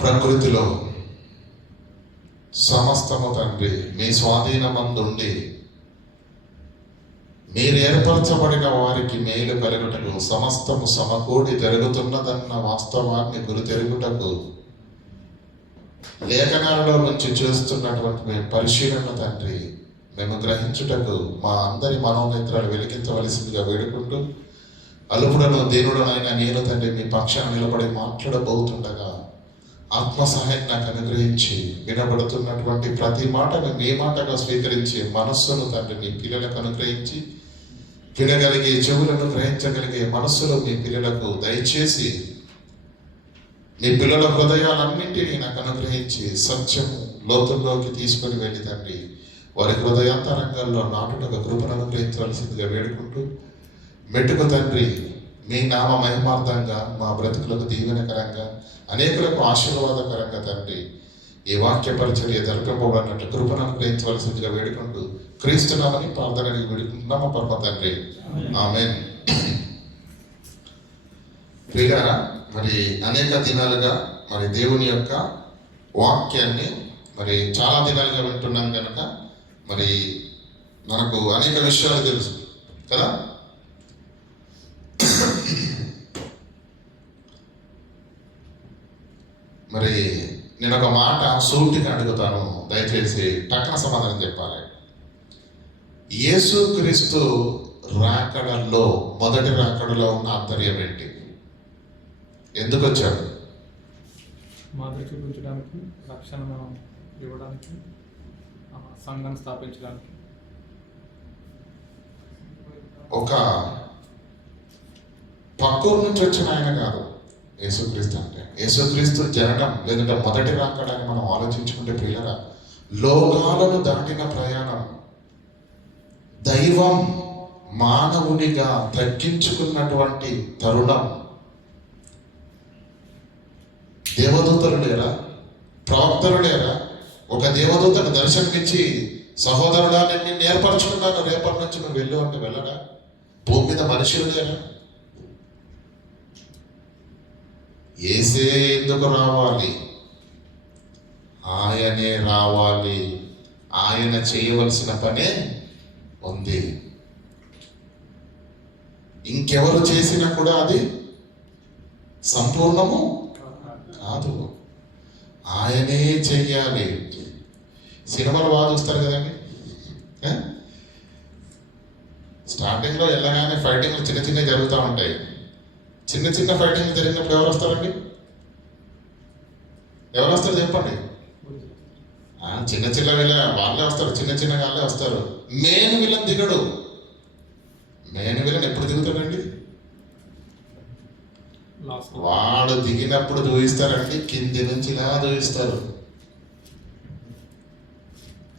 ప్రకృతిలో సమస్తము తండ్రి మీ స్వాధీనమందుండి మీరు ఏర్పరచబడిన వారికి మేలు కలుగుటకు సమస్తము సమకూడి జరుగుతున్నదన్న వాస్తవాన్ని గురితెరుగుటకు లేఖనాలలో నుంచి చేస్తున్నటువంటి పరిశీలన తండ్రి మేము గ్రహించుటకు మా అందరి మనోనేత్రాలు వెలిగించవలసిందిగా వేడుకుంటూ అలుపుడను దీనుడనైనా నేను తండ్రి మీ పక్షాన నిలబడి మాట్లాడబోతుండగా ఆత్మ సహాయం నాకు అనుగ్రహించి వినబడుతున్నటువంటి ప్రతి మాటను మీ మాటగా స్వీకరించి మనస్సును తండ్రి మీ పిల్లలకు అనుగ్రహించి వినగలిగే చెవులను గ్రహించగలిగే మనస్సులో మీ పిల్లలకు దయచేసి మీ పిల్లల హృదయాలన్నింటినీ నాకు అనుగ్రహించి సత్యము లోతుల్లోకి తీసుకొని వెళ్ళి తండ్రి వారి హృదయాంతరంగాల్లో నాటుటకు కృపను అనుగ్రహించవలసిందిగా వేడుకుంటూ మెట్టుకు తండ్రి మీ నామ మహిమార్థంగా మా బ్రతుకులకు దీవెనకరంగా అనేకులకు ఆశీర్వాదకరంగా తండ్రి ఈ వాక్య పరిచర్య జరపబడినట్లు కృపను అనుగ్రహించవలసిందిగా వేడుకుంటూ క్రీస్తునామని ప్రార్థన వేడుకుంటున్నాము పరమ తండ్రి ఆమేన్. ప్రియులారా, మరి అనేక దినాలుగా మరి దేవుని యొక్క వాక్యాన్ని మరి చాలా దినాలుగా వింటున్నాం కనుక మరి మనకు అనేక విషయాలు తెలుసు కదా. మరి నేను ఒక మాట సూటిగా అడుగుతాను, దయచేసి టక్కన సమాధానం చెప్పాలి. యేసుక్రీస్తు రాకడలో మొదటి రాకడలో ఉన్న ఆంతర్యం ఏంటి? ఎందుకు వచ్చాడు? మాదిరి చూపించడానికి, రక్షణ ఇవ్వడానికి, సంఘాన్ని స్థాపించడానికి. ఒక పక్కూరు నుంచి వచ్చిన ఆయన కాదు యేసుక్రీస్తు అంటే. యేసుక్రీస్తు జననం లేదంటే మొదటి రాకడాన్ని మనం ఆలోచించుకుంటే ప్రియులరా, లోకాలను దాటిన ప్రయాణం, దైవం మానవునిగా తగ్గించుకున్నటువంటి తరుణం. దేవదూతలు లేరా? ప్రవక్తలు లేరా? ఒక దేవదూతకు దర్శనమిచ్చి సహోదరుడా నేను ఏర్పరచుకున్నాను, రేపటి నుంచి నువ్వు వెళ్ళు అంటే వెళ్ళడా? భూమి మీద మనుషులు లేరా? యేసే ఎందుకు రావాలి? ఆయనే రావాలి. ఆయన చేయవలసిన పనే ఉంది. ఇంకెవరు చేసినా కూడా అది సంపూర్ణము కాదు. ఆయనే చెయ్యాలి. సినిమాలు బాగా చూస్తారు కదండి. స్టార్టింగ్లో వెళ్ళగానే ఫైటింగ్లు చిన్న చిన్న జరుగుతూ ఉంటాయి. చిన్న చిన్న ఫైటింగ్లు జరిగినప్పుడు ఎవరు వస్తారండి? ఎవరు వస్తారు చెప్పండి? చిన్న చిన్న వాళ్ళే వస్తారు, చిన్న చిన్న వాళ్ళే వస్తారు. మెయిన్ విలన్ దిగడు. మెయిన్ విలన్ ఎప్పుడు దిగుతాడండి? వాడు దిగినప్పుడు చూపిస్తారండి, కింది నుంచి ఇలా చూపిస్తారు.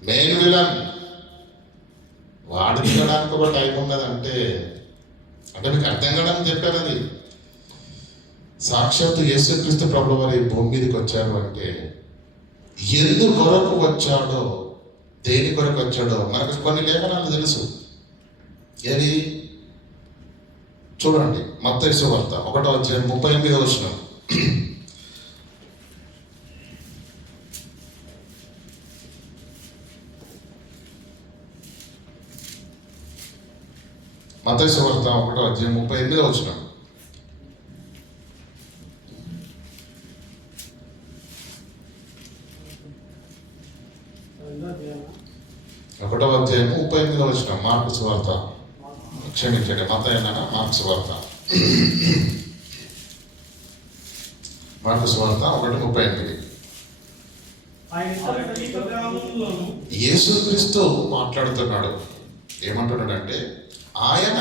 మెయిన్ విలన్ వాడు దిగడానికి ఒక టైం ఉన్నదంటే అంటే మీకు అర్థం కావడానికి చెప్పారు. అది సాక్షాత్తు యేసుక్రీస్తు ప్రభువు వారి భూమి మీదకి వచ్చాడు అంటే ఎందుకొరకు వచ్చాడో, దేని కొరకు వచ్చాడో మనకు కొన్ని లేఖనాలు తెలుసు. ఏది చూడండి, మత్తయి సువార్త 1:38. మత్తయి సువార్త 1:38. 1:38 మార్కు సువార్త, క్షమించండి మత్తయి అన్న, మార్కు సువార్త. మార్కు సువార్త 1:38. యేసుక్రీస్తు మాట్లాడుతున్నాడు. ఏమంటున్నాడంటే ఆయన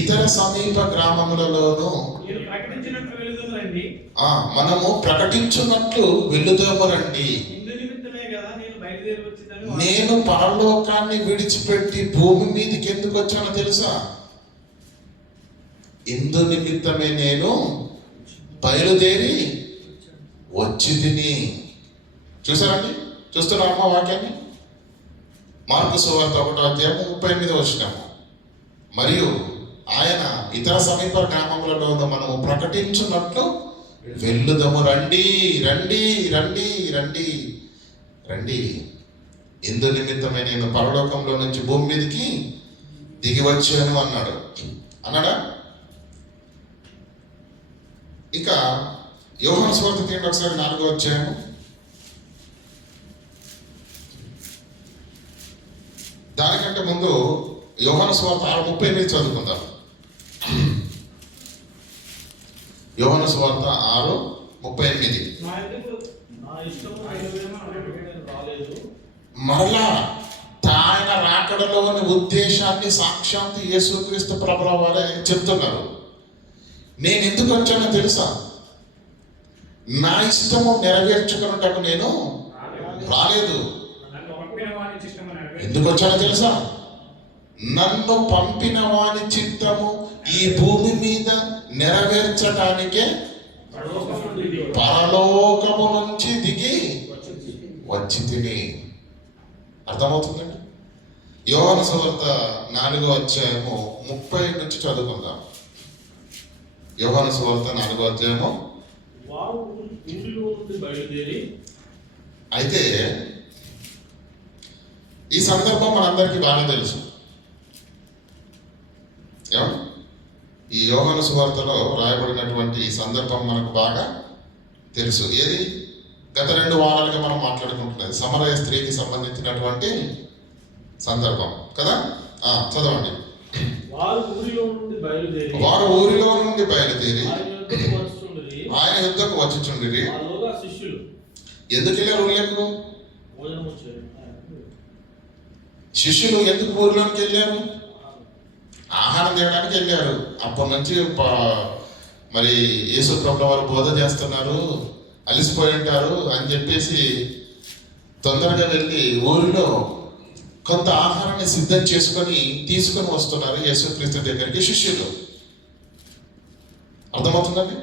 ఇతర సమీప గ్రామములలోనూ మనము ప్రకటించున్నట్లు వెళుదామరండి. నేను పరలోకాన్ని విడిచిపెట్టి భూమి మీదకి ఎందుకు వచ్చానో తెలుసా? ఇందు నిమిత్తమే నేను బయలుదేరి వచ్చి తిని. చూసారండి? చూస్తున్నారమ్మా వాక్యాన్ని? మార్కు సువార్త 1:38. మరియు ఆయన ఇతర సమీప గ్రామములలో మనము ప్రకటించున్నట్లు వెళ్ళుదము, రండి రండి రండి రండి రండి. ఇందు నిమిత్తమే నేను పరలోకంలో నుంచి భూమి మీదకి దిగి వచ్చాను అన్నాడు. అన్నాడా? ఇక యోహాను సువార్త తీయండి ఒకసారి, 4వ అధ్యాయము. దానికంటే ముందు యోహాను సువార్త 6:38 చదువుకుందాం. యోహాను సువార్త 6:38. మరలా ఆయన రాకడలోని ఉద్దేశాన్ని సాక్షాత్తు యేసుక్రీస్తు ప్రభుల వారే చెప్తున్నారు. నేను ఎందుకు వచ్చానో తెలుసా? నా ఇష్టము నెరవేర్చుకున్నట్టు నేను రాలేదు. ఎందుకు వచ్చానో తెలుసా? నన్ను పంపిన వాని చిత్తము ఈ భూమి మీద నెరవేర్చటానికే పరలోకము నుంచి దిగి వచ్చి తిని. అర్థమవుతుందండి? యోహాను సువార్త 4వ అధ్యాయము 30 నుంచి చదువుకుందాం. యోహాను సువార్త 4వ అధ్యాయము. అయితే ఈ సందర్భం మనందరికీ బాగా తెలుసు. ఈ యోహాను సువార్తలో రాయబడినటువంటి ఈ సందర్భం మనకు బాగా తెలుసు. ఏది? గత 2 వారాలుగా మనం మాట్లాడుకుంటున్నది సమరయ స్త్రీకి సంబంధించినటువంటి సందర్భం కదా. చదవండి. వారు ఊరిలో నుండి బయలుదేరి ఆయన యుద్ధకు వచ్చుచుండిరి. ఎందుకు వెళ్ళారు ఊళ్ళకు? శిష్యులు ఎందుకు ఊరిలోనికి వెళ్ళారు? ఆహారం చేయడానికి వెళ్ళారు. అప్పటి నుంచి మరి యేసు ప్రభువు వారు బోధ చేస్తున్నారు, అలిసిపోయి ఉంటారు అని చెప్పేసి తొందరగా వెళ్ళి ఊరిలో కొంత ఆహారాన్ని సిద్ధం చేసుకొని తీసుకొని వస్తున్నారు యేసుక్రీస్తు దగ్గరికి శిష్యులు. అర్థమవుతుందండి?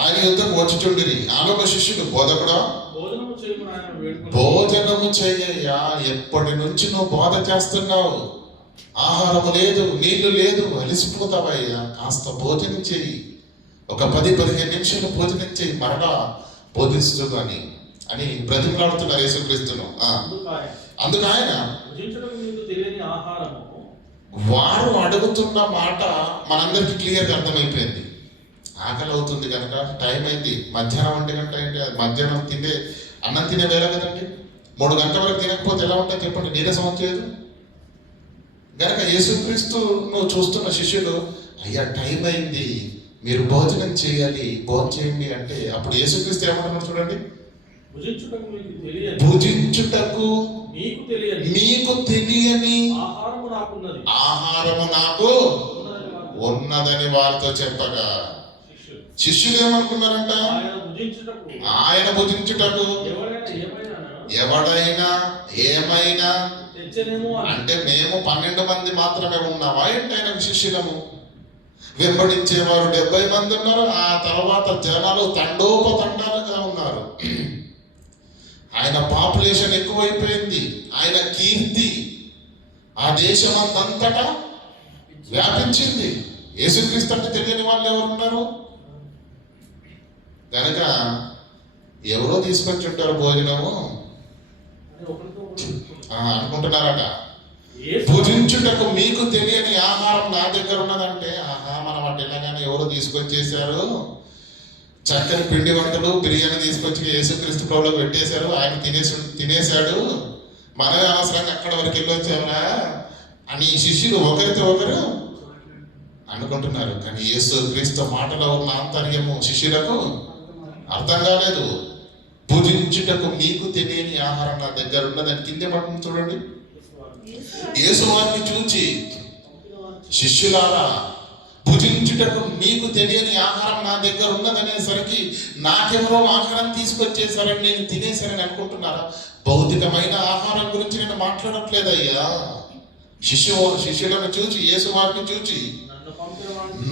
ఆయన యుద్ధకు వచ్చుచుండిరి. ఆలోక శిష్యులు బోధకుడా భోజనము చెయ్యయ్యా, ఎప్పటి నుంచి నువ్వు బోధ చేస్తున్నావు, ఆహారము లేదు, నీళ్లు లేదు, అలిసిపోతావయ్యా, కాస్త భోజనం చెయ్యి, ఒక 10-15 నిమిషాలు భోజనం చెయ్యి, మరలా బోధిస్తూ అని బ్రతిమలాడుతున్నారు యేసుక్రీస్తును. అందుకు ఆయన వారు అడుగుతున్న మాట మనందరికీ క్లియర్గా అర్థమైపోయింది. ఆకలి అవుతుంది కనుక, టైం అయింది, మధ్యాహ్నం 1 గంట అయింది, మధ్యాహ్నం అన్నం తినే వేళ కదండి. 3 గంటల వరకు తినకపోతే ఎలా ఉంటుంది చెప్పండి? నీరసం వచ్చేది. గనక యేసుక్రీస్తు నువ్వు చూస్తున్న శిష్యులు, అయ్యా టైం అయింది, మీరు భోజనం చేయాలి, భోజనం చేయండి అంటే, అప్పుడు యేసుక్రీస్తు ఏమంటున్నారు చూడండి. భుజించుటకు మీకు తెలియని ఆహారము నాకు ఉన్నదని వారితో చెప్పగా, శిష్యులు ఏమనుకున్నారంట? ఆయన భుజించుటకు ఎవడైనా ఏమైనా అంటే, మేము 12 మంది మాత్రమే ఉన్నామా ఏంటి ఆయన శిష్యులము? వెంబడించేవారు 70 మంది ఉన్నారు. ఆ తర్వాత జనాలు తండోపతండాలుగా ఉన్నారు. ఆయన పాపులేషన్ ఎక్కువైపోయింది. ఆయన కీర్తి ఆ దేశం అంతటా వ్యాపించింది. యేసుక్రీస్తు అంటే తెలియని వాళ్ళు ఎవరున్నారు? కనుక ఎవరో తీసుకొచ్చి ఉంటారు భోజనము అనుకుంటున్నారట. భుజించుటకు మీకు తెలియని ఆహారం నా దగ్గర ఉన్నదంటే, మనం అటు వెళ్ళగానే ఎవరో తీసుకొచ్చేసారు, చక్కని పిండి వంటలు, బిర్యానీ తీసుకొచ్చి యేసుక్రీస్తు ప్రభువులో పెట్టేశారు, ఆయన తినేశాడు, మనమే అనవసరంగా అక్కడ వరకు వెళ్ళొచ్చామరా అని శిష్యులు ఒకరితో ఒకరు అనుకుంటున్నారు. కానీ యేసుక్రీస్తు మాటలో ఉన్న ఆంతర్యము శిష్యులకు అర్థం కాలేదు. భుజించుటకు మీకు తెలియని ఆహారం నా దగ్గర ఉన్నదని కిందే పట్టుకుని చూడండి. యేసు వారిని చూచి, శిష్యులారా, భుజించుటకు మీకు తెలియని ఆహారం నా దగ్గర ఉన్నదనేసరికి నాకెవరో ఆహారం తీసుకొచ్చేసారని నేను తినేసారని అనుకుంటున్నారా? భౌతికమైన ఆహారం గురించి నేను మాట్లాడట్లేదయ్యా. శిష్యులను చూచి, యేసు వారిని చూచి,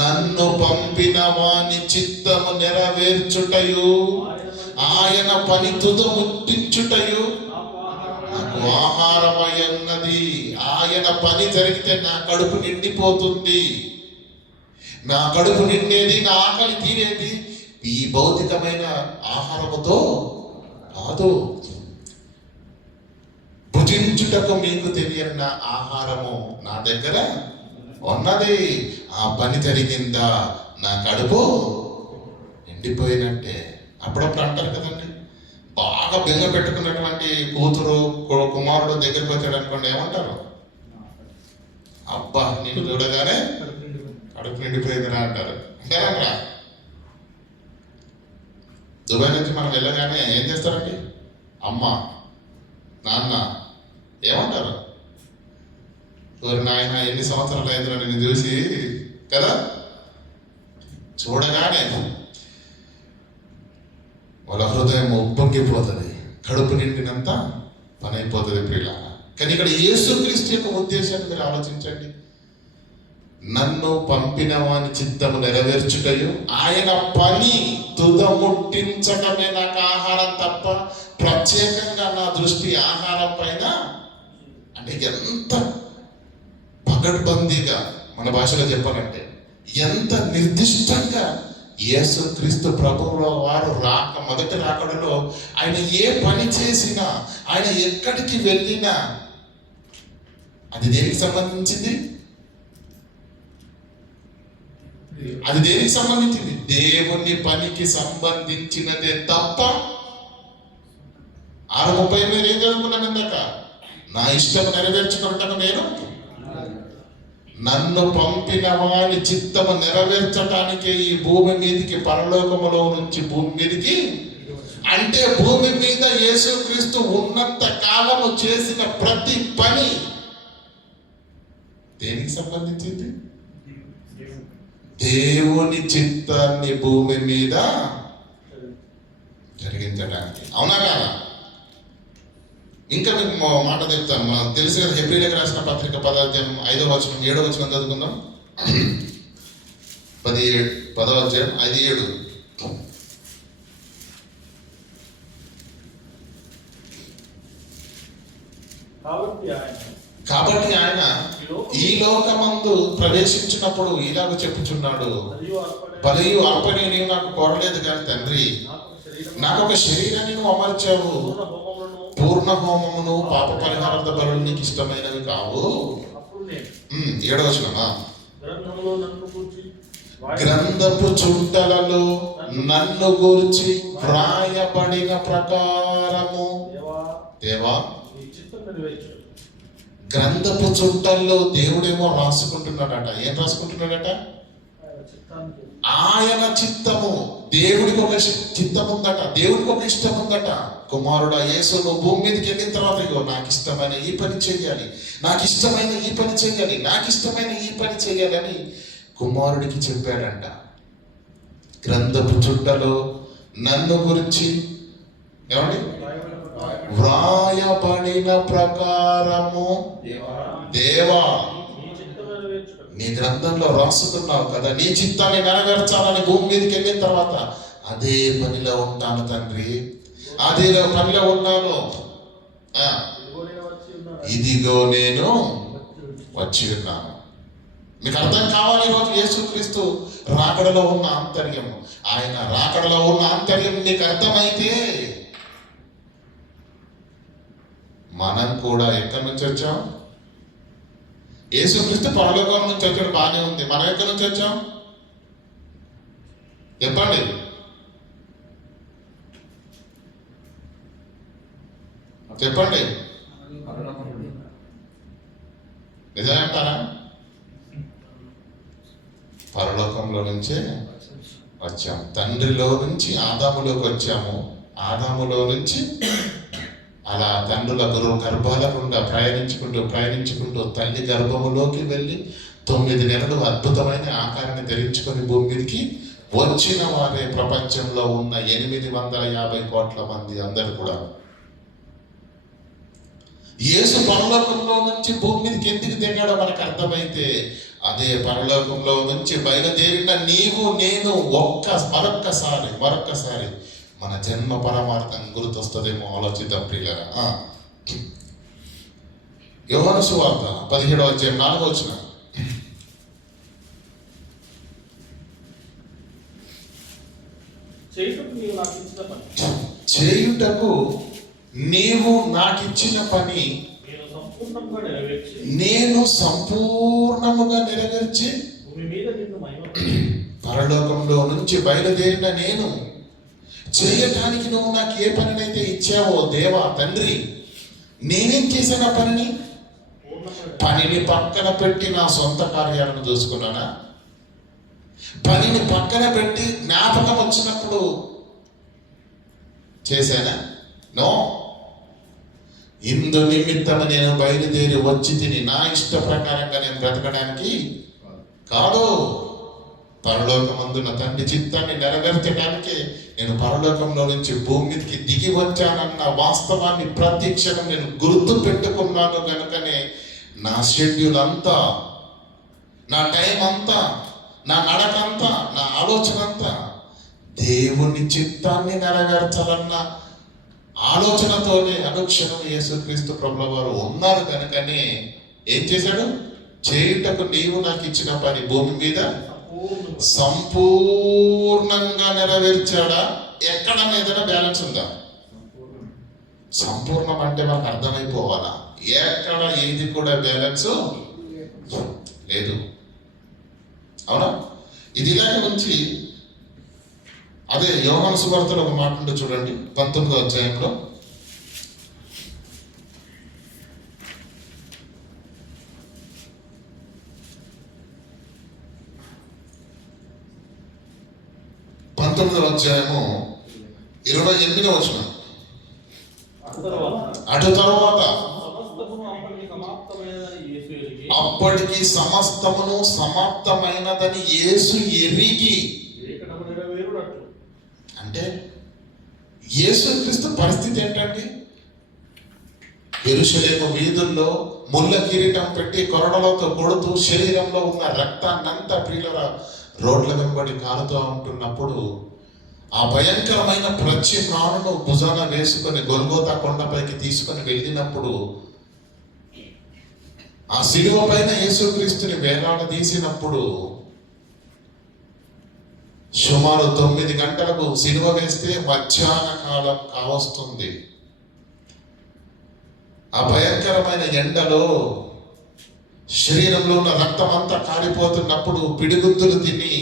నన్ను పంపిన వాని చిత్తము నెరవేర్చుటయు ఆయన పని తుదముట్టించుటయు నాకు ఆహారమై ఉన్నది. ఆయన పని జరిగితే నా కడుపు నిండిపోతుంది. నా కడుపు నిండేది, నా ఆకలి తీరేది ఈ భౌతికమైన ఆహారముతో కాదు. భుజించుటకు మీకు తెలియని ఆహారము నా దగ్గర ఉన్నది. ఆ పని జరిగిందా, నా కడుపు నిండిపోయినట్టే. అప్పుడప్పుడు అంటారు కదండి, బాగా బెంగ పెట్టుకున్నటువంటి కూతురు కుమారుడు దగ్గరికి వచ్చాడు అనుకోండి, ఏమంటారు? అబ్బా నేను చూడగానే కడుపు నిండిపోయిందిరా అంటారు. అంతేనా? దుబాయ్ నుంచి మనం వెళ్ళగానే ఏం చేస్తారండి? అమ్మ నాన్న ఏమంటారు? నాయన ఎన్ని సంవత్సరాలు అయిందిరా నిన్ను చూసి కదా. చూడగానే వాళ్ళ హృదయం ఉప్పొంగిపోతుంది, కడుపు నిండినంత పని అయిపోతుంది ప్రియుల. కానీ ఇక్కడ యేసుక్రీస్తు యొక్క ఉద్దేశాన్ని మీరు ఆలోచించండి. నన్ను పంపిన వాని చిత్తము నెరవేర్చుటయు ఆయన పని తుదముట్టించడమే నాకు ఆహారం తప్ప ప్రత్యేకంగా నా దృష్టి ఆహారం పైన. అంటే ఎంత పగడ్బందీగా, మన భాషలో చెప్పాలంటే ఎంత నిర్దిష్టంగా యేసుక్రీస్తు ప్రభువుల వారు మొదటి రాకడలో ఆయన ఏ పని చేసినా, ఆయన ఎక్కడికి వెళ్ళినా అది దేనికి సంబంధించింది? అది దేనికి సంబంధించింది? దేవుని పనికి సంబంధించినదే తప్ప. 6:30 ఏం చదువుకున్నాను ఇందాక? నా ఇష్టము నెరవేర్చుకుంటాను నేను, నన్ను పంపిన వాని చిత్తము నెరవేర్చడానికే ఈ భూమి మీదకి, పరలోకములో నుంచి భూమి మీదకి. అంటే భూమి మీద యేసుక్రీస్తు ఉన్నంత కాలము చేసిన ప్రతి పని దేనికి సంబంధించింది? దేవుని చిత్తాన్ని భూమి మీద జరిగించడానికి. అవునా కాదా? ఇంకా మీకు మాట చెప్తాను. మనకు తెలుసు కదా, హెబ్రీయులకు రాసిన పత్రిక 10వ అధ్యాయం 5వ వచనం 7వ వచనం చదువుకుందాం. 10వ అధ్యాయం 5-7. కాబట్టి ఆయన ఈ లోకమందు ప్రవేశించినప్పుడు ఇలాగ చెప్పుచున్నాడు, బలియు అర్పణయు నీవు నాకు కోరలేదు కానీ తండ్రి, నాకు ఒక శరీరాన్ని నువ్వు అమర్చావు, పూర్ణ హోమమును పాప పరిహారార్థ బలులు నీకు ఇష్టమైనవి కావు. 7వ వచనం, గ్రంథపు చుట్టలలో నన్ను గూర్చి వ్రాయబడిన ప్రకారము దేవా. గ్రంథపు చుట్టల్లో దేవుడేమో రాసుకుంటున్నాడట. ఏం రాసుకుంటున్నాడట? ఆయన చిత్తము. దేవుడికి ఒక చిత్తం ఉందట, దేవుడికి ఒక ఇష్టం ఉందట. కుమారుడు యేసు నువ్వు భూమి మీదకి వెళ్ళిన తర్వాత ఇగో నాకు ఇష్టమైన ఈ పని చేయాలి, నాకు ఇష్టమైన ఈ పని చేయాలి, నాకు ఇష్టమైన ఈ పని చేయాలి అని కుమారుడికి చెప్పాడంట. గ్రంథపు చుట్టలో నన్ను గురించి ఏమండి వ్రాయబడిన ప్రకారము దేవా, నీ గ్రంథంలో రాసుకున్నావు కదా, నీ చిత్తాన్ని నెరవేర్చాలని భూమి మీదకి వెళ్ళిన తర్వాత అదే పనిలో ఉంటాను తండ్రి, అదే పనిలో ఉన్నాను. ఇదిగో నేను వచ్చి ఉన్నాను. మీకు అర్థం కావాలి ఈరోజు యేసుక్రీస్తు రాకడలో ఉన్న ఆంతర్యం. ఆయన రాకడలో ఉన్న ఆంతర్యం నీకు అర్థమైతే మనం కూడా ఎక్కడి నుంచి వచ్చాం? యేసుక్రీస్తు పరలోకం నుంచి వచ్చాడు, బాగానే ఉంది. మనం ఎక్కడి నుంచి వచ్చాం చెప్పండి? చెప్పండి, నిజమంటారా? పరలోకంలో నుంచే వచ్చాం. తండ్రిలో నుంచి ఆదాములోకి వచ్చాము, ఆదాములో నుంచి అలా తండ్రుల గర్భాల గుండా ప్రయాణించుకుంటూ తల్లి గర్భములోకి వెళ్ళి 9 నెలలు అద్భుతమైన ఆకారాన్ని ధరించుకొని భూమి మీదకి వచ్చిన వారే ప్రపంచంలో ఉన్న 850 కోట్ల మంది అందరూ కూడా. యేసు పరలోకంలో నుంచి భూమి మీదకి ఎందుకు దిగాడో మనకు అర్థమైతే, అదే పరలోకంలో నుంచి బయలుదేరిన నీవు నేను మరొక్కసారి మన జన్మ పరమార్థం గుర్తొస్తుందేమో ఆలోచిద్దాం ప్రియులారా. యోహాను సువార్త 17వ అధ్యాయం 4వ వచనం. చేయుటకు నీవు నాకు ఇచ్చిన పని చేయుటకు నీవు నాకిచ్చిన పని నేను సంపూర్ణంగా నెరవేర్చి భూమి మీద నిన్ను మహిమ పరలోకంలో నుంచి బయలుదేరిన నేను చేయటానికి నువ్వు నాకు ఏ పనినైతే ఇచ్చావో దేవా తండ్రి, నేనేం చేశాను ఆ పనిని పక్కన పెట్టి నా సొంత కార్యాలను చూసుకున్నానా? పనిని పక్కన పెట్టి జ్ఞాపకం వచ్చినప్పుడు చేశానా? నో. ఇందు నిమిత్తం నేను బయలుదేరి వచ్చి తిని నా ఇష్ట ప్రకారంగా నేను బ్రతకడానికి కాదు, పరలోకమందున తండ్రి చిత్తాన్ని నెరవేర్చడానికి నేను పరలోకంలో నుంచి భూమి మీదకి దిగి వచ్చానన్న వాస్తవాన్ని ప్రతి క్షణం నేను గుర్తు పెట్టుకున్నాను. కనుకనే నా షెడ్యూల్ అంతా, నా టైం అంతా, నా నడకంతా, నా ఆలోచన అంతా దేవుని చిత్తాన్ని నెరవేర్చాలన్న ఆలోచనతోనే అనుక్షణం యేసుక్రీస్తు ప్రభుల వారు ఉన్నారు. కనుకనే ఏం చేశాడు? చేయుటకు నీవు నాకు ఇచ్చిన పని భూమి మీద సంపూర్ణంగా నెరవేర్చాడా? ఎక్కడ ఏదైనా బ్యాలెన్స్ ఉందా? సంపూర్ణం అంటే మనకు అర్థమైపోవాలా? ఎక్కడ ఏది కూడా బ్యాలెన్స్ లేదు. అవునా? ఇది ఇలాగ నుంచి అదే యోహాను సువార్తలో ఒక మాట ఉంటే చూడండి, 19వ అధ్యాయంలో. అధ్యాయము 28వ వచనం. అటు తరువాత అప్పటికి సమస్తమును సమాప్తమైనదని యేసు ఎరిగి, అంటే యేసుక్రీస్తు పరిస్థితి ఏంటండి? యెరూషలేము వీధుల్లో ముళ్ళ కిరీటం పెట్టి కొరడలతో కొడుతూ శరీరంలో ఉన్న రక్తాన్నంతా ప్రియుల రోడ్ల వెంబడి కాలుతూ ఉంటున్నప్పుడు ఆ భయంకరమైన ప్రతి ప్రాణును భుజాన వేసుకొని గొల్గోతా కొండపైకి తీసుకొని వెళ్ళినప్పుడు ఆ శిలువ పైన యేసుక్రీస్తుని వేలాడదీసినప్పుడు సుమారు 9 గంటలకు శిలువ వేస్తే మధ్యాహ్న కాలం కావస్తుంది. ఆ భయంకరమైన ఎండలో శరీరంలో ఉన్న రక్తం అంతా కారిపోతున్నప్పుడు పిడిగుద్దులు తిని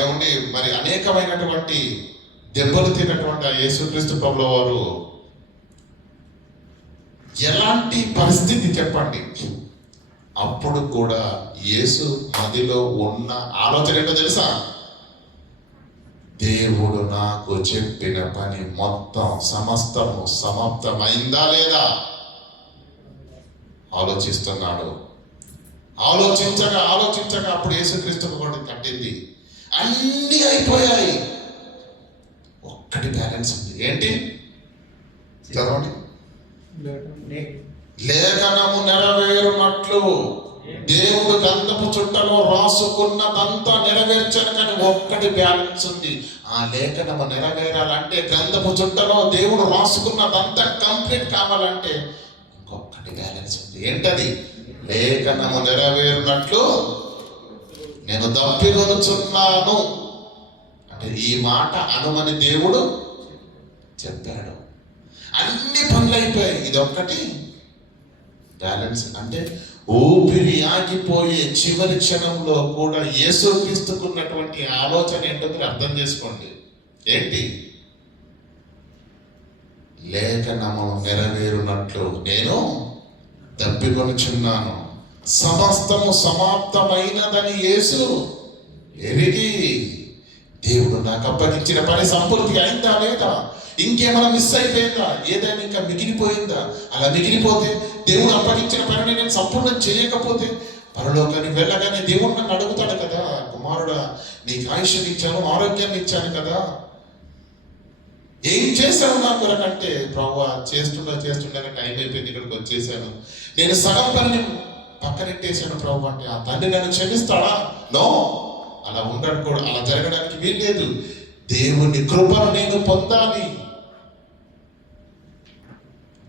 ఏమండి మరి అనేకమైనటువంటి దెబ్బలు తిన్నటువంటి ఆ యేసుక్రీస్తు ప్రభుల వారు ఎలాంటి పరిస్థితి చెప్పండి? అప్పుడు కూడా యేసు మదిలో ఉన్న ఆలోచన ఏంటో తెలుసా? దేవుడు నాకు చెప్పిన పని మొత్తం సమస్తము సమాప్తమైందా లేదా ఆలోచిస్తున్నాడు. ఆలోచించగా అప్పుడు యేసుక్రీస్తు కూడా కట్టింది. అన్నీ అయిపోయాయి, ఒక్కటి బ్యాలెన్స్ ఉంది. ఏంటి? చదవండి. లేఖనము నెరవేరునట్లు దేవుడు గంధపు చుట్టలో రాసుకున్నదంతా నెరవేర్చాను, కానీ ఒక్కటి బ్యాలెన్స్ ఉంది. ఆ లేఖనము నెరవేరాలంటే, గంధపు చుట్టలో దేవుడు రాసుకున్నదంతా కంప్లీట్ కావాలంటే ఇంకొకటి బ్యాలెన్స్ ఉంది. ఏంటది? లేఖనము నెరవేరునట్లు నేను దప్పికొనుచున్నాను. అంటే ఈ మాట అనుమని దేవుడు చెప్పాడు. అన్ని పనులు అయిపోయాయి, ఇదొక్కటి బ్యాలెన్స్. అంటే ఊపిరి ఆగిపోయే చివరి క్షణంలో కూడా యేసుక్రీస్తుకున్నటువంటి ఆలోచన ఏంటో మీరు అర్థం చేసుకోండి. ఏంటి? లేఖనము నెరవేరునట్లు నేను దప్పికొనుచున్నాను, సమస్తము సమాప్తమైనదని యేసు ఎరిగి, దేవుడు నాకు అప్పగించిన పని సంపూర్తి అయిందా లేదా, ఇంకేమైనా మిస్ అయిపోయిందా, ఏదైనా ఇంకా మిగిలిపోయిందా? అలా మిగిలిపోతే దేవుడు అప్పగించిన పనిని నేను సంపూర్ణం చేయకపోతే పరలోకానికి వెళ్ళగానే దేవుడు నన్ను అడుగుతాడు కదా, కుమారుడా నీకు ఆయుష్ని ఇచ్చాను, ఆరోగ్యాన్ని ఇచ్చాను కదా, ఏం చేశాను నా కొరకంటే? ప్రభువా చేస్తుండగా టైం అయిపోయింది, ఇక్కడికి వచ్చేసాను, నేను సగం పనిని పక్కనెట్టేశాను ప్రభు అంటే ఆ తండ్రి నన్ను క్షమిస్తాడా? నో, అలా ఉండడు కూడా, అలా జరగడానికి వీల్లేదు. దేవుని కృపను నేను పొందాలి.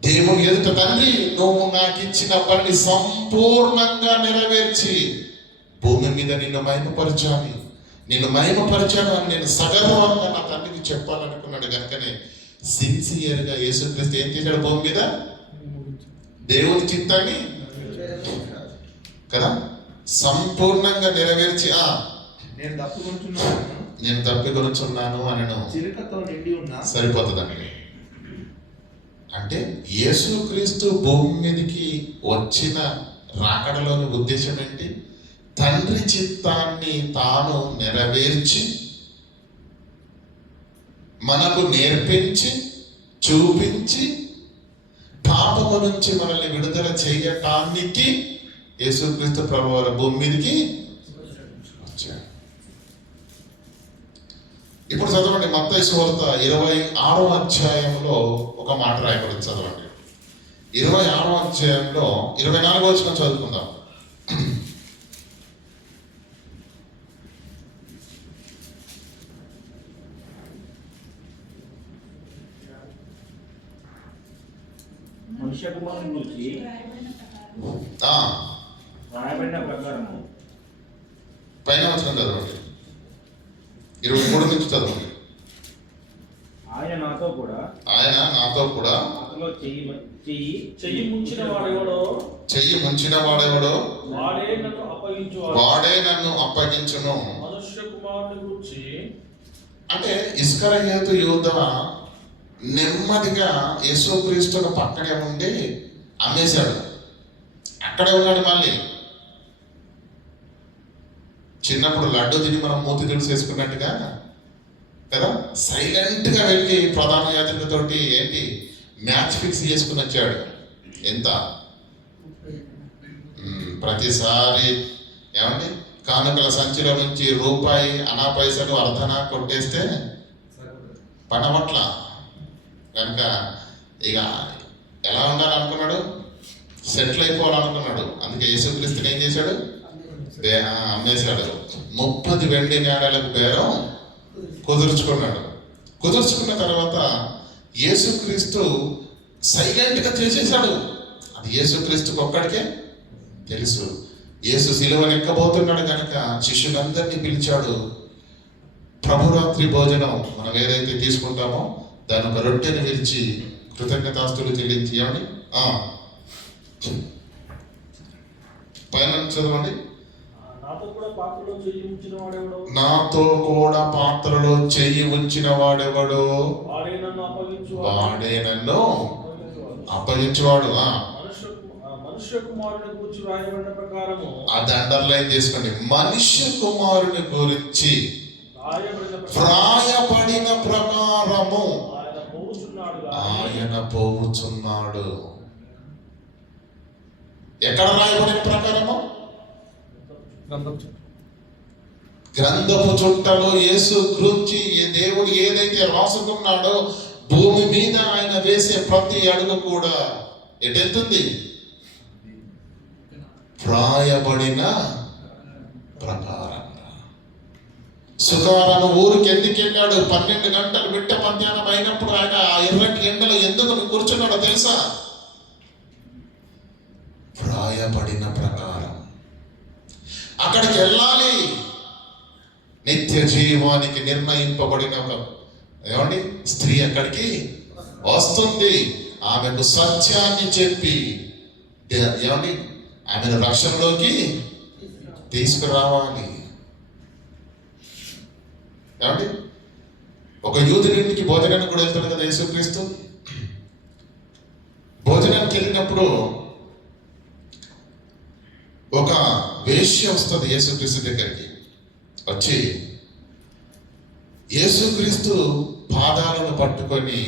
దేవుని ఎదుట తండ్రి నువ్వు నాకు ఇచ్చిన పనిని సంపూర్ణంగా నెరవేర్చి భూమి మీద నిన్ను మహిమపరచాలి, నేను మహిమపరిచాను అని నేను సగర్వంగా నా తండ్రికి చెప్పాలనుకున్నాడు. కనుకనే సిన్సియర్గా యేసుక్రీస్తు ఏం చేశాడు భూమి మీద? దేవుని చిత్తాన్ని కదా సంపూర్ణంగా నెరవేర్చి నేను తప్పుకుంటున్నాను, నేను తప్పికొనుచున్నాను అనను చిరకతో నిండి ఉన్నా సరిపోతుందండి. అంటే యేసుక్రీస్తు భూమి మీదకి వచ్చిన రాకడలోని ఉద్దేశం ఏంటి? తండ్రి చిత్తాన్ని తాను నెరవేర్చి మనకు నేర్పించి చూపించి పాపము నుంచి మనల్ని విడుదల చేయటానికి యేసుక్రీస్తు ప్రభువారు భూమి మీదకి వచ్చాడు. ఇప్పుడు చదవండి మత్తయి సువార్త 26వ అధ్యాయంలో ఒక మాట రాయబడింది. చదవండి 26వ అధ్యాయంలో 24వ వచనం చదువుకుందాం. మనుష్య కుమారుని గురించి రాయబడిన ప్రకారము పైన వచనం చదవండి 23 నుంచి చదవండి. ఆయన నాతో కూడా అతలో చెయ్యి ముంచిన వాడెవడో వాడే నన్ను అప్పగించును. మనుష్య కుమారుని గురించి అంటే ఇస్కరియోతు యూదా నెమ్మదిగా యేసుక్రీస్తుకు పక్కనే ఉండి అమ్మేశాడు. అక్కడే ఉన్నాడు. మళ్ళీ చిన్నప్పుడు లడ్డు తిని మనం మూతి తెలిసేసుకున్నట్టుగా కదా సైలెంట్ గా వెళ్ళి ప్రధాన యాజకులతోటి ఏంటి మ్యాచ్ ఫిక్స్ చేసుకుని వచ్చాడు. ఎంత ప్రతిసారి ఏమండి కానుకల సంచిలో నుంచి రూపాయి అనా పైసలు అర్ధనా కొట్టేస్తే పనవట్ల కనుక ఇక ఎలా ఉండాలనుకున్నాడు? సెటిల్ అయిపోవాలనుకున్నాడు. అందుకే యేసుక్రీస్తుని ఏం చేశాడు? అమ్మేశాడు. 30 వెండి నాణేలకు బేరం కుదుర్చుకున్నాడు. కుదుర్చుకున్న తర్వాత యేసుక్రీస్తు సైలెంట్ గా చేసేశాడు. అది యేసుక్రీస్తుకు ఒక్కడికే తెలుసు. యేసు సిలువను ఎక్కబోతున్నాడు కనుక శిష్యులందరినీ పిలిచాడు. ప్రభురాత్రి భోజనం మనం ఏదైతే తీసుకుంటామో దాని ఒక రొట్టెని విరిచి కృతజ్ఞతాస్తులు చెల్లించి ఏమండి పైన చదవండి. నాతో కూడా పాత్రలో చెయ్యి ఉంచిన వాడెవడో వాడే నన్ను అప్పగించేవాడు. అది అండర్లైన్ చేసుకోండి. మనుష్య కుమారుని గురించి వ్రాయబడిన ప్రకారము ఆయన పోవుచున్నాడు. ఎక్కడ రాయబడిన ప్రకారము? గ్రంథపు చుట్టలో యేసు గురించి దేవుడు ఏదైతే రాసుకున్నాడో భూమి మీద ఆయన వేసే ప్రతి అడుగు కూడా ఎటెళ్తుంది? వ్రాయబడిన ప్రకారంగా. సుధారణ ఊరికి ఎందుకు వెళ్ళాడు? 12 గంటలు బిట్ట మధ్యాహ్నం అయినప్పుడు ఆయన ఆ ఎర్రటి ఎండలో ఎందుకు కూర్చున్నాడో తెలుసా? వ్రాయబడిన ప్రకారం అక్కడికి వెళ్ళాలి. నిత్య జీవానికి నిర్ణయింపబడిన ఒక ఏమండి స్త్రీ అక్కడికి వస్తుంది. ఆమెకు సత్యాన్ని చెప్పి ఏమండి ఆమెను రక్షణలోకి తీసుకురావాలి. ఏమండి ఒక యూదుడింటికి భోజనానికి కూడా వెళ్తాడు కదా యేసుక్రీస్తు. భోజనానికి వెళ్ళినప్పుడు ఒక వేశ్య వస్తుంది యేసుక్రీస్తు దగ్గరికి. వచ్చి యేసుక్రీస్తు పాదాలను పట్టుకొని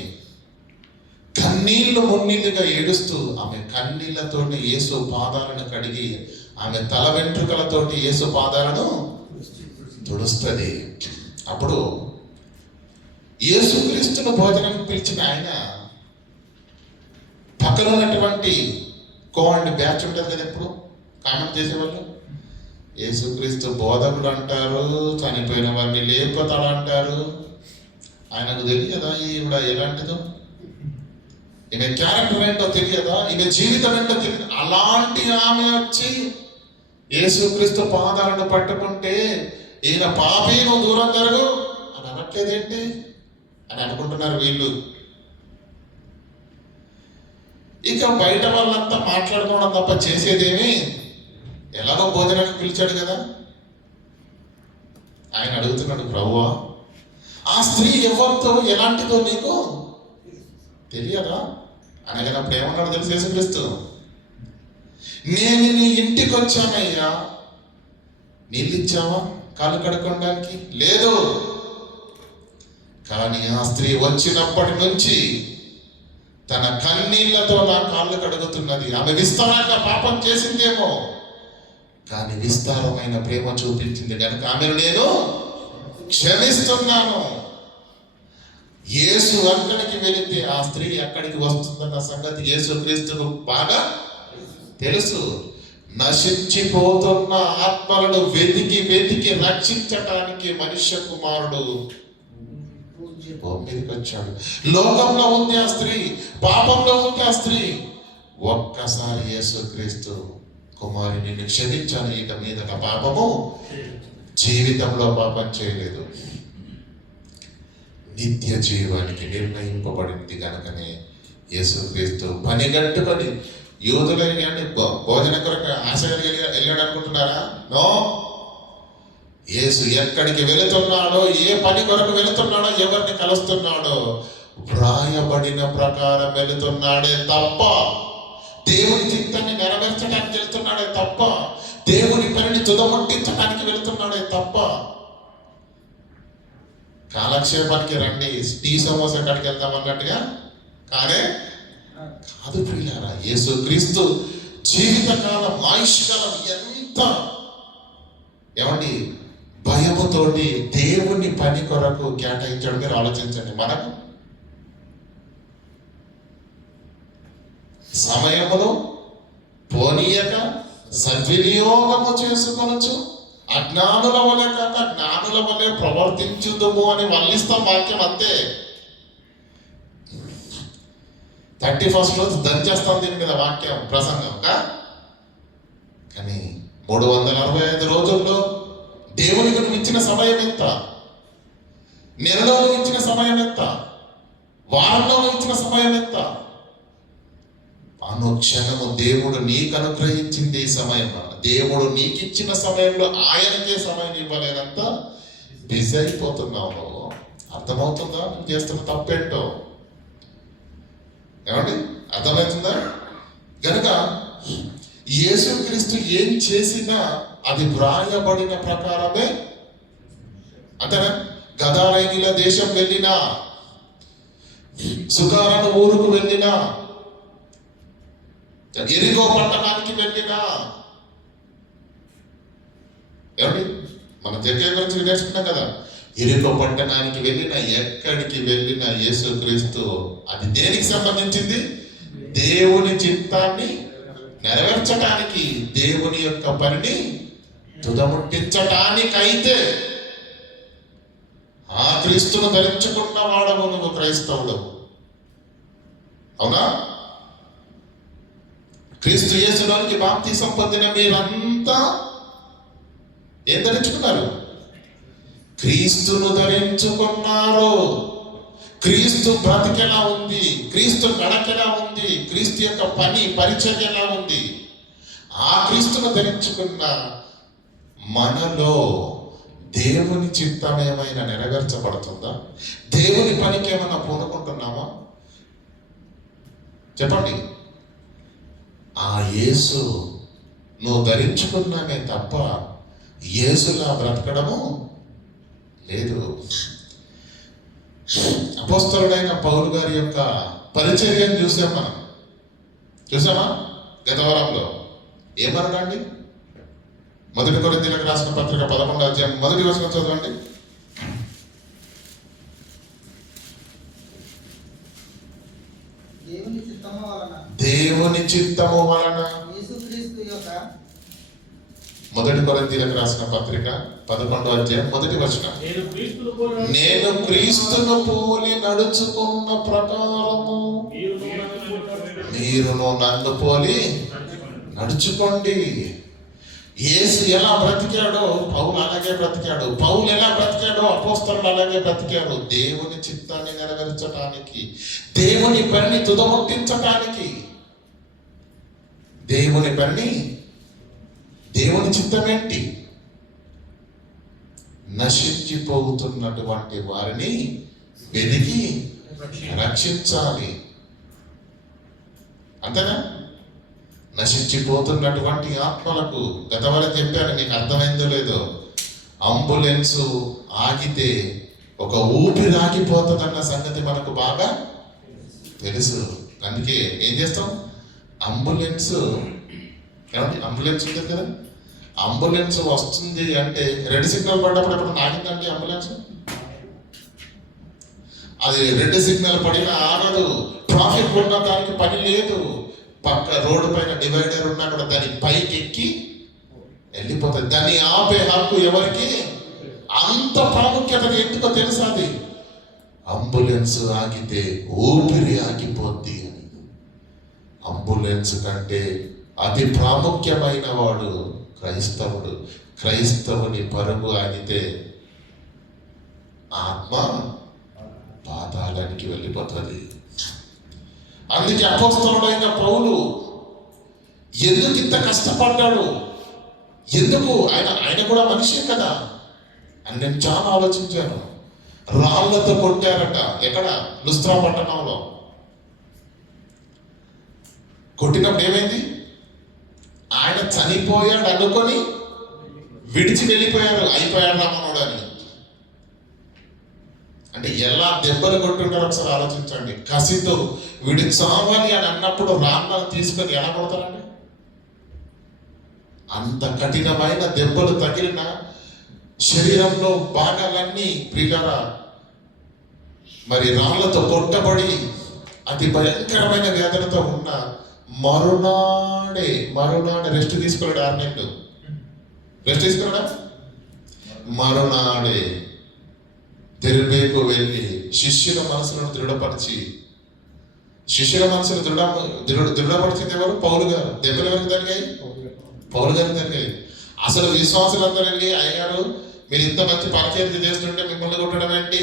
కన్నీళ్లు మున్నీళ్ళుగా ఏడుస్తూ ఆమె కన్నీళ్లతోటి యేసు పాదాలను కడిగి ఆమె తల వెంట్రుకలతోటి యేసు పాదాలను తుడుస్తుంది. అప్పుడు యేసుక్రీస్తును భోజనానికి పిలిచిన ఆయన పక్కన ఉన్నటువంటి కోండి బ్యాచ్ ఉంటుంది కదా, ఎప్పుడు కామెంట్ చేసేవాళ్ళు యేసుక్రీస్తు బోధకుడు అంటారు, చనిపోయిన వారిని లేపుతాడు అంటారు. ఆయనకు తెలియదా ఈవిడ ఎలాంటిదో? ఈమె క్యారెక్టర్ ఏంటో తెలియదా? ఈమె జీవితం ఏంటో తెలియదు. అలాంటి ఆమె వచ్చి యేసుక్రీస్తు పాదాలను పట్టుకుంటే ఈయన పాపి, నువ్వు దూరం జరుగు అని అనట్లేదేంటి అని అనుకుంటున్నారు వీళ్ళు. ఇక బయట వాళ్ళంతా మాట్లాడుకోవడం తప్ప చేసేదేమి. ఎలాగో భోజనానికి పిలిచాడు కదా, ఆయన అడుగుతున్నాడు, ప్రభువా ఆ స్త్రీ ఎవరితో ఎలాంటిదో నీకు తెలియదా అనగానప్పుడు ఏమన్నాడు తెలుసు యేసుక్రీస్తు? నేను నీ ఇంటికి వచ్చానయ్యా, నీళ్ళు ఇచ్చావా కాలు కడుక్కోవడానికి? లేదు. కానీ ఆ స్త్రీ వచ్చినప్పటి నుంచి తన కన్నీళ్లతో నా కాళ్ళు కడుగుతున్నది. ఆమె విస్తారంగా పాపం చేసిందేమో, కానీ విస్తారమైన ప్రేమ చూపించింది కనుక ఆమెను నేను క్షమిస్తున్నాను. యేసు అక్కడికి వెళితే ఆ స్త్రీ అక్కడికి వస్తుందన్న సంగతి యేసుక్రీస్తుకు బాగా తెలుసు. నశించిపోతున్న ఆత్మలను వెతికి వెతికి రక్షించటానికి మనుష్య కుమారుడు భూమి మీదకి వచ్చాడు. లోకంలో ఉంది ఆ స్త్రీ, పాపంలో ఉంది ఆ స్త్రీ. ఒక్కసారి యేసుక్రీస్తు కుమారి నిన్ను క్షమించాను, ఇక మీదట పాపము జీవితంలో పాపం చేయలేదు, నిత్య జీవానికి నిర్ణయింపబడింది కనుకనే యేసుక్రీస్తు పని గట్టుకొని యూదులైన కానీ భోజన కొరకు ఆశ కలిగి వెళ్ళాడు అనుకుంటున్నారా? నో. యేసు ఎక్కడికి వెళుతున్నాడో, ఏ పని కొరకు వెళుతున్నాడో, ఎవరిని కలుస్తున్నాడో వ్రాయబడిన ప్రకారం వెళుతున్నాడే తప్ప, దేవుని చిత్తాన్ని నెరవేర్చడానికి వెళ్తున్నాడే తప్ప, దేవుని పనిని తుదముట్టించడానికి వెళుతున్నాడే తప్ప, కాలక్షేపానికి రండి టీ సమోసా కాడికి వెళ్దాం అన్నట్టుగా కానే కాదు ప్రియులారా. యేసుక్రీస్తు జీవితకాలం ఆయుష్కాలం ఎంత ఏమండి భయముతోటి దేవుని పని కొరకు కేటాయించడం మీరు ఆలోచించండి. మనకు సమయమును పోనీయక సద్వినియోగము చేసుకొనొచ్చు, అజ్ఞానుల వలె కాక జ్ఞానుల వలె ప్రవర్తించుదుము అని వల్లిస్తాం వాక్యం అంతే. 31st రోజు దంచేస్తాం దీని మీద వాక్యం ప్రసంగం. కానీ 365 రోజుల్లో దేవునికి నువ్వు ఇచ్చిన సమయం ఎంత? నెలలో నువ్వు ఇచ్చిన సమయం ఎంత? వారంలో నువ్వు ఇచ్చిన సమయం ఎంత? అనుక్షణము దేవుడు నీకు అనుగ్రహించింది ఈ సమయం. దేవుడు నీకు ఇచ్చిన సమయంలో ఆయనకే సమయం ఇవ్వలేనంత బిజీ అయిపోతున్నావు నువ్వు. అర్థమవుతుందా నువ్వు చేస్తున్న తప్పేంటో? ఏమండి అర్థమవుతుందా? కనుక యేసుక్రీస్తు ఏం చేసినా అది వ్రాయబడిన ప్రకారమే. అంతేనా? గదారైనీల దేశం వెళ్ళినా, సుగారణ ఊరుకు వెళ్ళినా, ఎరిగో పట్టణానికి వెళ్ళినా, ఏమండి మన జగ్గ గురించి నేర్చుకున్నాం కదా, ఎరికో పట్టణానికి వెళ్ళిన, ఎక్కడికి వెళ్ళిన యేసుక్రీస్తు అది దేనికి సంబంధించింది? దేవుని చిత్తాన్ని నెరవేర్చడానికి, దేవుని యొక్క పనిని తుదముట్టించటానికైతే. ఆ క్రీస్తును ధరించుకున్న వాడవు నువ్వు క్రైస్తవుడు, అవునా? క్రీస్తు యేసులోనికి బాప్తిసం పొందిన మీరంతా ఏం ధరించుకున్నారు? క్రీస్తును ధరించుకున్నారు. క్రీస్తు బ్రతికెలా ఉంది, క్రీస్తు నడకెలా ఉంది, క్రీస్తు యొక్క పని పరిచర్య ఎలా ఉంది, ఆ క్రీస్తును ధరించుకున్న మనలో దేవుని చిత్తం ఏమైనా నెరవేర్చబడుతుందా? దేవుని పనికి ఏమైనా పూనుకుంటున్నామా? చెప్పండి. ఆ యేసు నువ్వు ధరించుకున్నామే తప్ప యేసులా బ్రతకడము లేదు. అపోస్తలుడైన పౌలు గారి యొక్క పరిచర్యను చూసామా గత వారంలో. ఏమన్నాడండి? 1 కొరింథీయులకు రాసిన పత్రిక 11వ అధ్యాయం 1వ వచనం చదవండి. దేవుని చిత్తము వలన 1 కొరింథీయులకు రాసిన పత్రిక 11వ అధ్యాయం 1వ వచనం. నేను క్రీస్తును పోలి నడుచుకున్న ప్రకారము మీరును నన్ను పోలి నడుచుకోండి. యేసు ఎలా బ్రతికాడో పౌలు అలాగే బ్రతికాడు. పౌలు ఎలా బ్రతికాడో అపోస్తలులు అలాగే బ్రతికాడు. దేవుని చిత్తాన్ని నెరవేర్చడానికి, దేవుని పనిని తుదముట్టించడానికి. దేవుని పని, దేవుని చిత్తం ఏంటి? నశించిపోతున్నటువంటి వారిని వెతికి రక్షించాలి. అంతేనా? నశించిపోతున్నటువంటి ఆత్మలకు, గతవరకు చెప్పాను, మీకు అర్థమైందో లేదో, అంబులెన్స్ ఆగితే ఒక ఊపిరి ఆగిపోతుందన్న సంగతి మనకు బాగా తెలుసు. అందుకే ఏం చేస్తాం? అంబులెన్స్, ఏమండి, అంబులెన్స్ ఉంటుంది కదా, అంబులెన్స్ వస్తుంది అంటే రెడ్ సిగ్నల్ పడ్డప్పుడు ఎప్పుడు ఆగిందండి అంబులెన్స్? అది రెడ్ సిగ్నల్ పడినా ఆగదు. ట్రాఫిక్ ఉన్న దానికి పని లేదు. పక్క రోడ్డు పైన డివైడర్ ఉన్నా కూడా దాని పైకి ఎక్కి వెళ్ళిపోతుంది. దాన్ని ఆపే హక్కు ఎవరికి? అంత ప్రాముఖ్యత ఎందుకో తెలుసా? అది అంబులెన్స్ ఆగితే ఊపిరి ఆగిపోద్ది అని. అంబులెన్స్ కంటే అతి ప్రాముఖ్యమైన వాడు క్రైస్తవుడు. క్రైస్తవుని పరుగు ఆగితే ఆత్మ పాతాళానికి వెళ్ళిపోతుంది. అందుకే అపోస్తలుడైన పౌలు ఎందుకు ఇంత కష్టపడ్డాడు? ఎందుకు? ఆయన కూడా మనిషే కదా అని నేను చాలా ఆలోచించాను. రాళ్లతో కొట్టారట. ఎక్కడ? లుస్త్రా పట్టణంలో. కొట్టినప్పుడు ఏమైంది? ఆయన చనిపోయాడు అనుకొని విడిచి వెళ్ళిపోయారు. అయిపోయాడు రామనోడని. అంటే ఎలా దెబ్బలు కొట్టుంటారో ఒకసారి ఆలోచించండి. కసితో వీడి చావాలి అని అన్నప్పుడు రాళ్ళను తీసుకొని ఎలా కొడతారండి? అంత కఠినమైన దెబ్బలు తగిలిన శరీరంలో భాగాలన్నీ ప్రియులారా మరి రాళ్లతో కొట్టబడి అతి భయంకరమైన వేదనతో ఉన్న మరునాడే రెస్ట్ తీసుకున్నాడు. 6 నెలలు రెస్ట్ తీసుకున్నాడా? మరునాడే దెర్బేకు వెళ్ళి శిష్యుల మనసులను దృఢపరిచి, శిష్యుల మనసును దృఢపరిచింది ఎవరు? పౌలు గారు. దెబ్బలు ఎవరికి జరిగాయి? పౌలు గారికి జరిగాయి. అసలు విశ్వాసులందరూ వెళ్ళి, అయ్యారు మీరు ఇంత మంచి పరిచయం చేస్తుంటే మిమ్మల్ని కొట్టడం ఏంటి?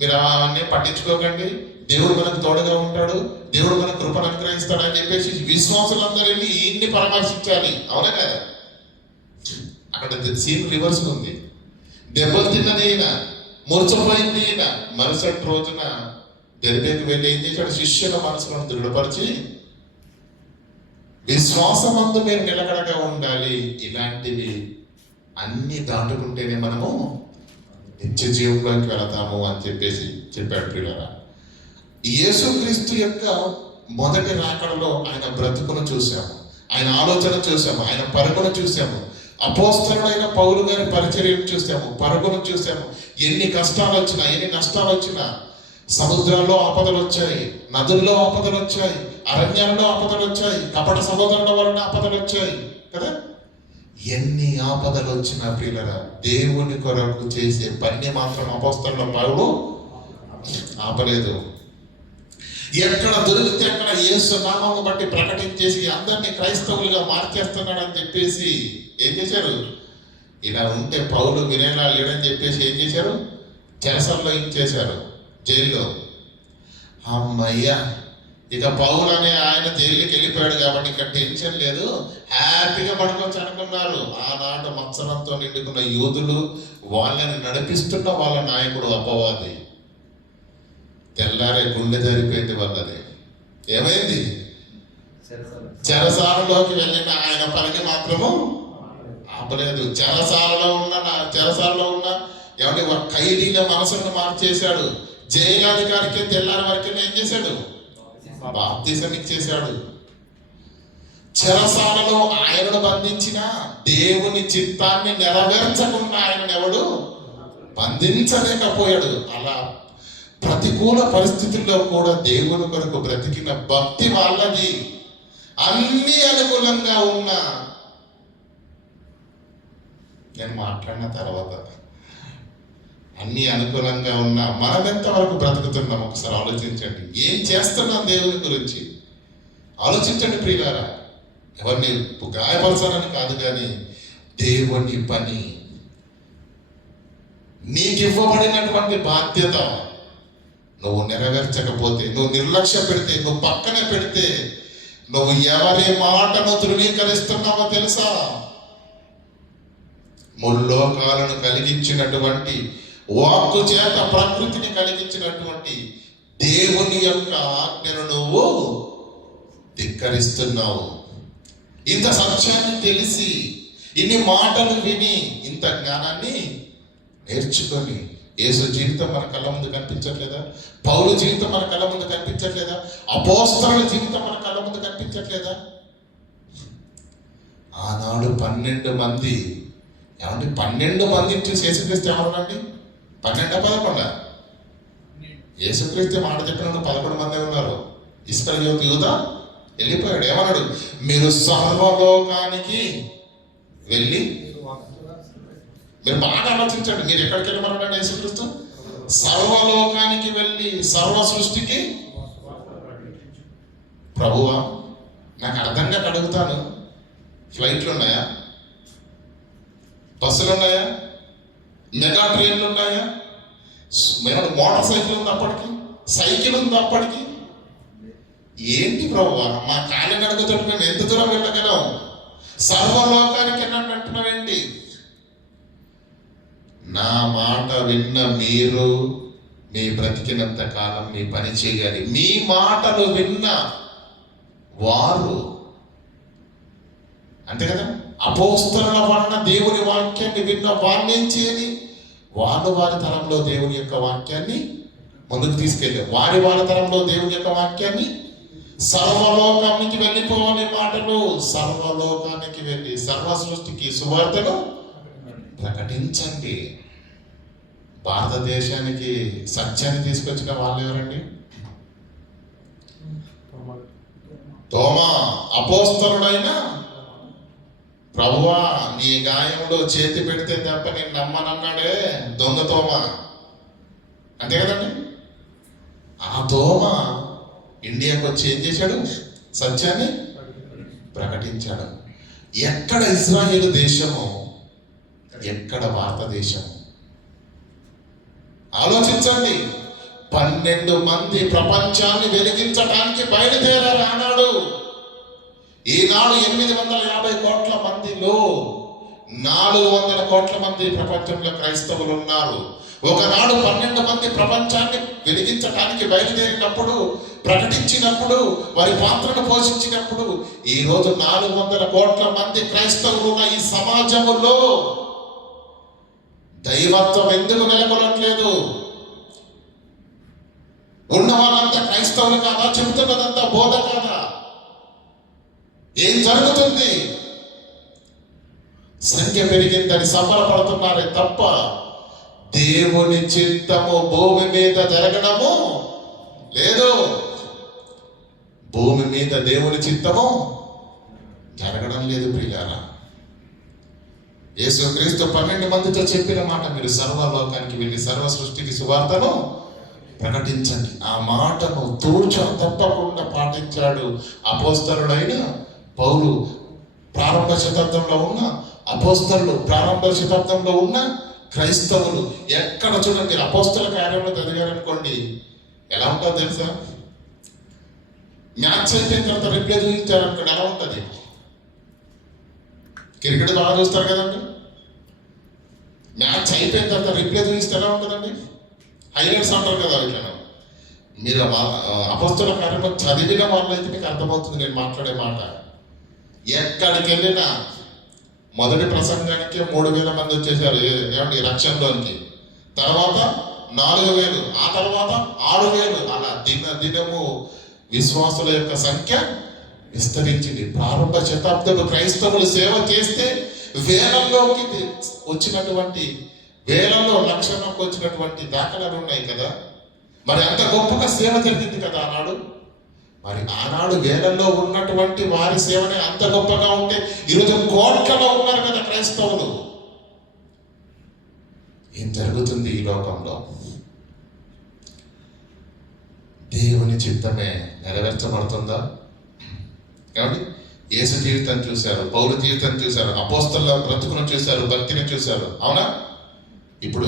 మీరు అవన్నీ పట్టించుకోకండి, దేవుడు మనకు తోడుగా ఉంటాడు, దేవుడు మనకు కృపను అనుగ్రహిస్తాడు అని చెప్పేసి విశ్వాసులందరూ వెళ్ళి ఈయన్ని పరామర్శించాలి. అవునా కదా? అక్కడ సీన్ రివర్స్ ఉంది. దెబ్బలు తిన్నది ఈయన, మూర్చపోయింది ఈయన. మరుసటి రోజున దెర్బేకు వెళ్ళి ఏం చేశాడు? శిష్యుల మనసులను దృఢపరిచి, విశ్వాసమందు మీరు నిలకడగా ఉండాలి, ఇలాంటివి అన్ని దాటుకుంటేనే మనము నిత్య జీవంలోకి వెళతాము అని చెప్పేసి చెప్పాడు. ప్రియులారా, యేసుక్రీస్తు యొక్క మొదటి రాకడలో ఆయన బ్రతుకును చూసాము, ఆయన ఆలోచన చూసాము, ఆయన పరుగును చూసాము. అపోస్తలుడైన పౌలు గారి పరిచర్యను చూసాము, పరుగును చూసాము. ఎన్ని కష్టాలు వచ్చినా, ఎన్ని నష్టాలు వచ్చినా, సముద్రాల్లో ఆపదలు వచ్చాయి, నదుల్లో ఆపదలు వచ్చాయి, అరణ్యాల్లో ఆపదలు వచ్చాయి, కపట సహోదరుల వలన ఆపదలు వచ్చాయి కదా. ఎన్ని ఆపదలు వచ్చినా ప్రియులారా, దేవుని కొరకు చేసే పని మాత్రం అపోస్తలుల పౌలు ఆపలేదు. ఎక్కడ దొరికితే అక్కడ యేసు నామమును బట్టి ప్రకటించేసి అందరినీ క్రైస్తవులుగా మార్చేస్తున్నాడని చెప్పేసి ఏం చేశారు? ఇలా ఉంటే పౌలు వినేలా లేడని చెప్పేసి ఏం చేశారు? చెరసల్లో ఇచ్చేశారు, జైల్లో. అమ్మయ్యా, ఇక పౌలు అనే ఆయన జైలుకి వెళ్ళిపోయాడు కాబట్టి ఇక టెన్షన్ లేదు, హ్యాపీగా పడుకోవచ్చు అనుకున్నారు. ఆనాడు మత్సరంతో నిండుకున్న యూదులు, వాళ్ళని నడిపిస్తున్న వాళ్ళ నాయకుడు అపవాది. తెల్లారే గుండె జరిపోయింది వాళ్ళది. ఏమైంది? చెరసాలలోకి వెళ్ళిన ఆయన పనికి మాత్రము ఆపలేదు. చెరసాలలో ఉన్న ఎవరి ఖైదీల మనసులను మార్చేశాడు. జైలాధికారికి తెల్లారి వరకు ఏం చేశాడు? బాప్తిసం ఇచ్చేశాడు. చెరసాలలో ఆయనను బంధించిన దేవుని చిత్తాన్ని నెరవేర్చకుండా ఆయనను ఎవడు బంధించలేకపోయాడు. అలా ప్రతికూల పరిస్థితుల్లో కూడా దేవుని కొరకు బ్రతికిన భక్తి వాళ్ళది. అన్ని అనుకూలంగా ఉన్న, నేను మాట్లాడిన తర్వాత అన్ని అనుకూలంగా ఉన్న మనం ఎంతవరకు బ్రతుకుతున్నాం ఒకసారి ఆలోచించండి. ఏం చేస్తున్నాం దేవుని గురించి ఆలోచించండి ప్రియులారా. ఎవరిని గాయపరచాలని కాదు, కానీ దేవుని పని. నీకు ఇవ్వబడినటువంటి బాధ్యత నువ్వు నెరవేర్చకపోతే, నువ్వు నిర్లక్ష్య పెడితే, నువ్వు పక్కన పెడితే, నువ్వు ఎవరి మాటను ధృవీకరిస్తున్నావో తెలుసా? ముల్లోకాలను కలిగించినటువంటి, వాక్కు చేత ప్రకృతిని కలిగించినటువంటి దేవుని యొక్క ఆజ్ఞను నువ్వు ధిక్కరిస్తున్నావు. ఇంత సత్యాన్ని తెలిసి, ఇన్ని మాటలు విని, ఇంత జ్ఞానాన్ని నేర్చుకొని, యేసు జీవితం మన కళ్ళ ముందు కనిపించట్లేదా? పౌలు జీవితం మన కళ్ళ ముందు కనిపించట్లేదా? అపోస్తలుల జీవితం మన కళ్ళ ముందు కనిపించట్లేదా? ఆనాడు 12 మంది, ఏమంటే 12 మందిని చూసి యేసుక్రీస్తు ఎవరునండి? 12 11? యేసుక్రీస్తు మాట చెప్పిన 11 మంది ఉన్నారు. ఇస్కరియోతు యూదా వెళ్ళిపోయాడు. ఏమన్నాడు? మీరు సర్వలోకానికి వెళ్ళి, మీరు బాగా ఆలోచించండి, మీరు ఎక్కడికి వెళ్ళమన్నాడు యేసుక్రీస్తు? సర్వలోకానికి వెళ్ళి సర్వ సృష్టికి. ప్రభువా, నాకు అర్థంగా అడుగుతాను, ఫ్లైట్లు ఉన్నాయా? బస్సులు ఉన్నాయా? మెగా ట్రైన్లు ఉన్నాయా? మోటార్ సైకిల్ ఉంది అప్పటికి? సైకిల్ ఉంది అప్పటికి? ఏంటి ప్రభువా, మా కాలి నడుగుతో మేము ఎంత దూరం వెళ్ళగలం? సర్వలోకానికి అంటున్నావేంటి? నా మాట విన్న మీరు మీ బ్రతికినంత కాలం మీ పని చేయాలి. మీ మాటలు విన్న వారు, అంతే కదా, అపోస్తలుల వలన దేవుని వాక్యాన్ని విన్న వారిని ఏం చేయాలి? వాళ్ళు వారి తరంలో దేవుని యొక్క వాక్యాన్ని ముందుకు తీసుకెళ్ళారు. వారి తరంలో దేవుని యొక్క వాక్యాన్ని సర్వలోకానికి వెళ్ళిపోవాలి. మాటలు సర్వలోకానికి వెళ్ళి సర్వ సృష్టికి సువార్తను ప్రకటించండి. భారతదేశానికి సత్యాన్ని తీసుకొచ్చిన వాళ్ళు ఎవరండి? తోమా. అపోస్తలుడైన ప్రభువా, నీ గాయంలో చేతి పెడితే తప్ప నేను నమ్మనన్నాడే దొంగ తోమా, అంతే కదండి. ఆ తోమా ఇండియాకి వచ్చి ఏం చేశాడు? సత్యాన్ని ప్రకటించాడు. ఎక్కడ ఇజ్రాయేలు దేశము, ఎక్కడ భారతదేశము? ఆలోచించండి. 12 మంది ప్రపంచాన్ని వెలిగించడానికి బయలుదేరారు ఆనాడు. ఈనాడు 850 కోట్ల మందిలో 400 కోట్ల మంది ప్రపంచంలో క్రైస్తవులు ఉన్నారు. ఒకనాడు 12 మంది ప్రపంచాన్ని వెలిగించడానికి బయలుదేరినప్పుడు, ప్రకటించినప్పుడు, వారి పాత్రను పోషించినప్పుడు, ఈ రోజు 400 కోట్ల మంది క్రైస్తవులు ఉన్న ఈ సమాజంలో దైవత్వం ఎందుకు నెలకొనట్లేదు? ఉన్న వాళ్ళంతా క్రైస్తవులు కాదా? చెబుతున్నదంతా బోధ కాదా? ఏం జరుగుతుంది? సంఖ్య పెరిగిందని సంబరపడుతున్నారే తప్ప దేవుని చిత్తము భూమి మీద జరగడము లేదు. భూమి మీద దేవుని చిత్తము జరగడం లేదు ప్రియులారా. యేసుక్రీస్తు 12 మందితో చెప్పిన మాట, మీరు సర్వలోకానికి వెళ్ళి సర్వ సృష్టికి సువార్తను ప్రకటించండి. ఆ మాటను తూచ తప్పకుండా పాటించాడు అపోస్తలుడైన పౌలు. ప్రారంభ శతాబ్దంలో ఉన్న అపోస్తలులు, ప్రారంభ శతాబ్దంలో ఉన్న క్రైస్తవులు ఎక్కడ చూడండి. అపోస్తల కార్యంలో చదివారనుకోండి, ఎలా ఉంటుందో తెలుసా? మ్యాచ్ అయిపోయిన తర్వాత రిప్లై చూపించారనుకోండి, ఎలా ఉంటుంది? క్రికెట్ బాగా చూస్తారు కదండి. మ్యాచ్ అయిపోయిన తర్వాత రిప్లై చూపిస్తే ఎలా ఉంటుందండి? హైలైట్స్ అంటారు కదా. ఇట్లా మీరు అపోస్తల కార్యంలో చదివిన వాళ్ళైతే మీకు అర్థమవుతుంది నేను మాట్లాడే మాట. ఎక్కడికి వెళ్ళినా మొదటి ప్రసంగానికి 3000 మంది వచ్చేసారు ఏమండి రక్షణలోనికి. తర్వాత 4000, ఆ తర్వాత 6000. అలా దినము విశ్వాసుల యొక్క సంఖ్య విస్తరించింది. ప్రారంభ శతాబ్దపు క్రైస్తవులు సేవ చేస్తే వేలల్లోకి వచ్చినటువంటి, వేలల్లో లక్షల్లోకి వచ్చినటువంటి దాఖలాలు ఉన్నాయి కదా. మరి అంత గొప్పగా సేవ జరిగింది కదా ఆనాడు. మరి ఆనాడు వేలల్లో ఉన్నటువంటి వారి సేవనే అంత గొప్పగా ఉంటే, ఈరోజు కోట్లలో ఉన్నారు కదా క్రైస్తవులు. ఏం జరుగుతుంది ఈ లోకంలో? దేవుని చిత్తమే నెరవేర్చబడుతుందా? కాబట్టి యేసు జీవితం చూశారు, పౌలు జీవితం చూశారు, అపోస్తల బ్రతుకును చూశారు, భక్తిని చూశారు. అవునా? ఇప్పుడు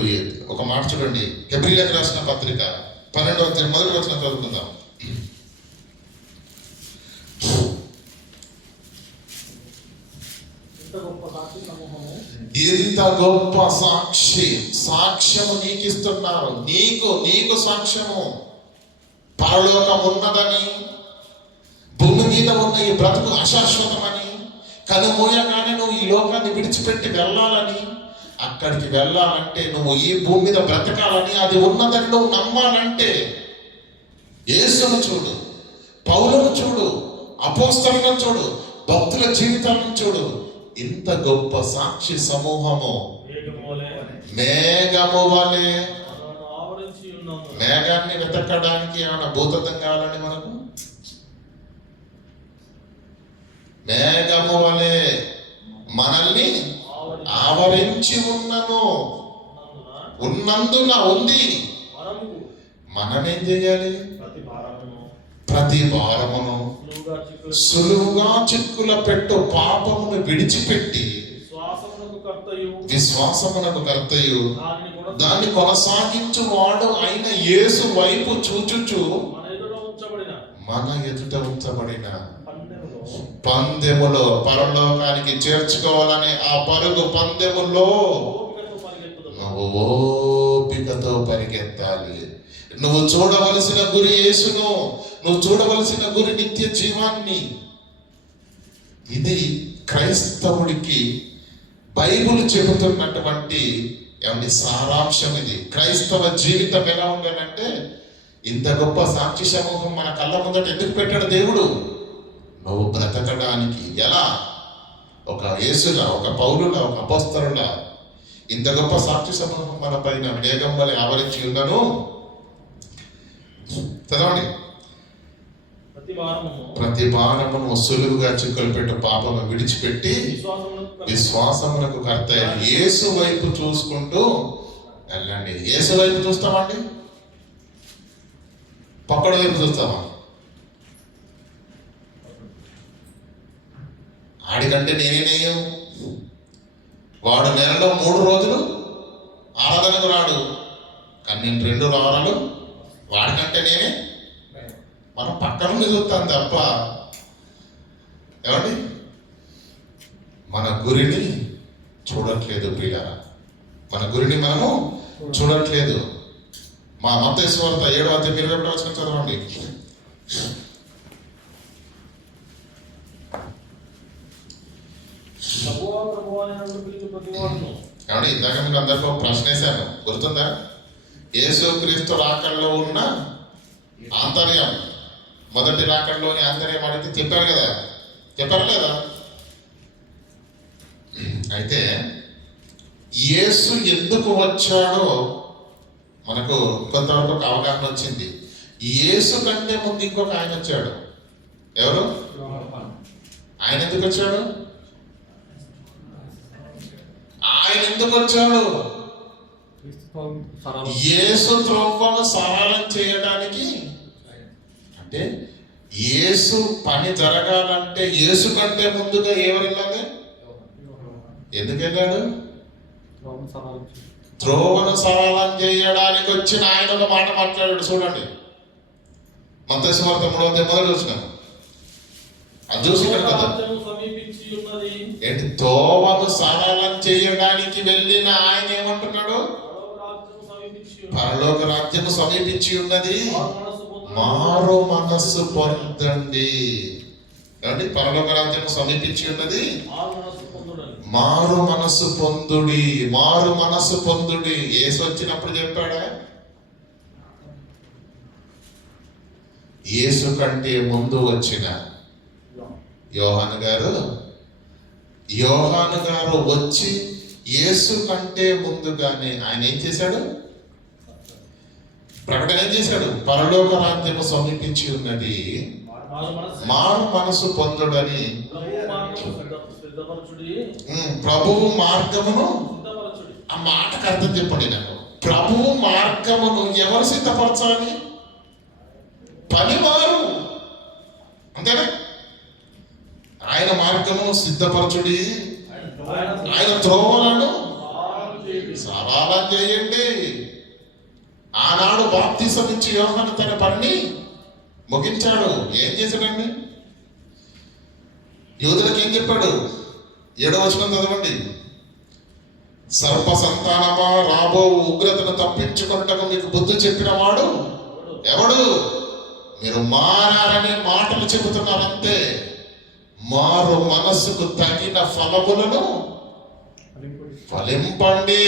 ఒక మాట చూడండి, హెబ్రీయులకు రాసిన పత్రిక 12వ అధ్యాయం మొదటి వచనం చదువుకుందాం. ఇంత గొప్ప సాక్ష్యము నీకు ఇస్తున్నారు. నీకు సాక్ష్యము. పరలోకం ఉన్నదని, భూమి మీద ఉన్న ఈ బ్రతుకు అశాశ్వతమని, కనుమూయగానే నువ్వు ఈ లోకాన్ని విడిచిపెట్టి వెళ్ళాలని, అక్కడికి వెళ్ళాలంటే నువ్వు ఈ భూమి మీద బ్రతకాలని, అది ఉన్నదని నువ్వు నమ్మాలంటే యేసును చూడు, పౌలును చూడు, అపోస్తలులను చూడు, భక్తుల జీవితాలను చూడు. ఇంత గొప్ప సాక్షి సమూహము మేఘము వలె. మేఘాన్ని వెతకడానికి ఏమైనా భూతత్వం కావాలండి మనకు? మేఘము వలె మనల్ని ఆవరించి ఉన్నందున ఉంది. మనమేం చేయాలి? ప్రతి భారమును సులువుగా చిక్కుల పెట్టు పాపమును విడిచిపెట్టి విశ్వాసమునకు కర్తయు దాన్ని కొనసాగించు వాడు అయిన యేసు వైపు చూచుచు మన ఎదుట ఉంచబడిన పందెములో పరలోకానికి చేర్చుకోవాలని ఆ పరుగు పందెములో నువ్వు ఓపికతో పరిగెత్తాలి. నువ్వు చూడవలసిన గురి యేసును, నువ్వు చూడవలసిన గురి నిత్య జీవాన్ని. ఇది క్రైస్తవుడికి బైబిల్ చెబుతున్నటువంటి ఏమంటే సారాంశం. ఇది క్రైస్తవ జీవితం ఎలా ఉండాలంటే, ఇంత గొప్ప సాక్షి సమూహం మన కళ్ళ ముందట ఎందుకు పెట్టాడు దేవుడు? నువ్వు బ్రతకడానికి. ఎలా? ఒక యేసులా, ఒక పౌలులా, ఒక అపోస్తలులా ఇంత గొప్ప సాక్షి సమూహం మన పైన మేఘం వలె ఆవరించి ఉన్నను. చదవండి. ప్రతి భారమును సులువుగా చిక్కులు పెట్టు పాపము విడిచిపెట్టి విశ్వాసమునకు కర్త యేసు వైపు చూసుకుంటూ వెళ్ళండి. యేసు వైపు చూస్తామండి? పక్కన వైపు చూస్తామా? ఆడికంటే నేనేనేయం. వాడు నెలలో 3 రోజులు ఆరాధనకు రాడు, కానీ నేను 2 వారాలు వాడికంటే నేనే. మనం పక్క నుండి చూస్తాం తప్ప ఏమండి మన గురిని చూడట్లేదు ప్రియులారా. మన గురిని మనము చూడట్లేదు. మా మత్తయి సువార్త 7వ అధ్యాయం 21వ వచనం చదవండి. ఏమండి ఇందాక మీకు అందరికీ ఒక ప్రశ్న వేశాను, గుర్తుందా? యేసు క్రీస్తు రాకడలో ఉన్న ఆంతర్యం, మొదటి రాకడలోని ఆంతర్యం అడిగితే చెప్పారు కదా, చెప్పారు లేదా? అయితే యేసు ఎందుకు వచ్చాడో మనకు కొంతవరకు ఒక అవగాహన వచ్చింది. యేసు కంటే ముందు ఇంకొక ఆయన వచ్చాడు. ఎవరు ఆయన? ఎందుకు వచ్చాడు ఆయన? ఎందుకు వచ్చాడు? యేసు త్రోవను సరళం చేయడానికి. అంటే యేసు పని జరగాలంటే యేసు కంటే ముందుగా ఎవరు వెళ్ళాలి? ఎందుకు వెళ్ళాడు? త్రోవను సరళం చేయడానికి వచ్చిన ఆయన ఒక మాట మాట్లాడాడు. చూడండి, మత్తయి సువార్త 3వ అధ్యాయం మొదటి వచనం. అది చూసి కదా ఏంటి? త్రోవను సరళం చేయడానికి వెళ్ళిన ఆయన ఏమంటున్నాడు? పరలోక రాజ్యము సమీపించి ఉన్నది, మారు మనస్సు పొందండి. ఏమండి? పరలోక రాజ్యము సమీపించి ఉన్నది, మారు మనస్సు పొందుడి. మారు మనస్సు పొందుడి. యేసు వచ్చినప్పుడు చెప్పాడా? యేసు కంటే ముందు వచ్చిన యోహాను గారు వచ్చి యేసు కంటే ముందుగానే ఆయన ఏం చేశాడు? ప్రకటన ఏం చేశాడు? పరలోక రాజ్యము సమీపించి ఉన్నది, మారు మనసు పొందుడని, ప్రభువు మార్గమును. ఆ మాటకు అర్థం చెప్పండి నాకు. ప్రభువు మార్గమును ఎవరు సిద్ధపరచాలి? పనివారు. అంతేనా? ఆయన ఆయన మార్గము సిద్ధపరచుడి, ఆయన త్రోవలను సరళం చేయండి. ఆనాడు బాప్తిసం ఇచ్చి యోహాను తన పనిని ముగించాడు. ఏం చేశాడండి? యూదులకు ఏం చెప్పాడు? 7వ వచనం చదవండి. సర్ప సంతానమా, రాబో ఉగ్రతను తప్పించుకున్నటకు మీకు బుద్ధి చెప్పిన వాడు ఎవడు? మీరు మారారనే మాటలు చెబుతున్నారంతే. మారు మనస్సుకు తగిన ఫలములను ఫలింపండి.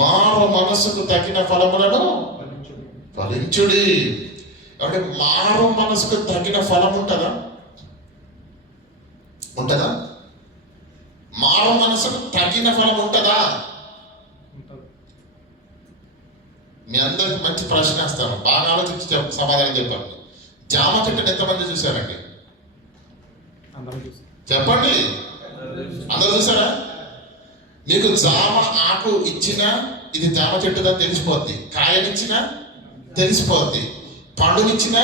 మారు మనస్సుకు తగిన ఫలములను ఫలించుడి. అంటే మారు మనసుకు తగిన ఫలం ఉంటుందా? ఉంటుందా? మారు మనసుకు తగిన ఫలం ఉంటుందా? మీ అందరికి మంచి ప్రశ్న వేస్తాను, బాగా ఆలోచించి సమాధానం చెప్పండి. జామ చెట్టుని ఎంతమంది చూశారండి? చెప్పండి. అందరూ చూసారా? మీకు జామ ఆకు ఇచ్చినా ఇది జామ చెట్టుదని తెలిసిపోద్ది, కాయనిచ్చినా తెలిసిపోద్ది, పండునిచ్చినా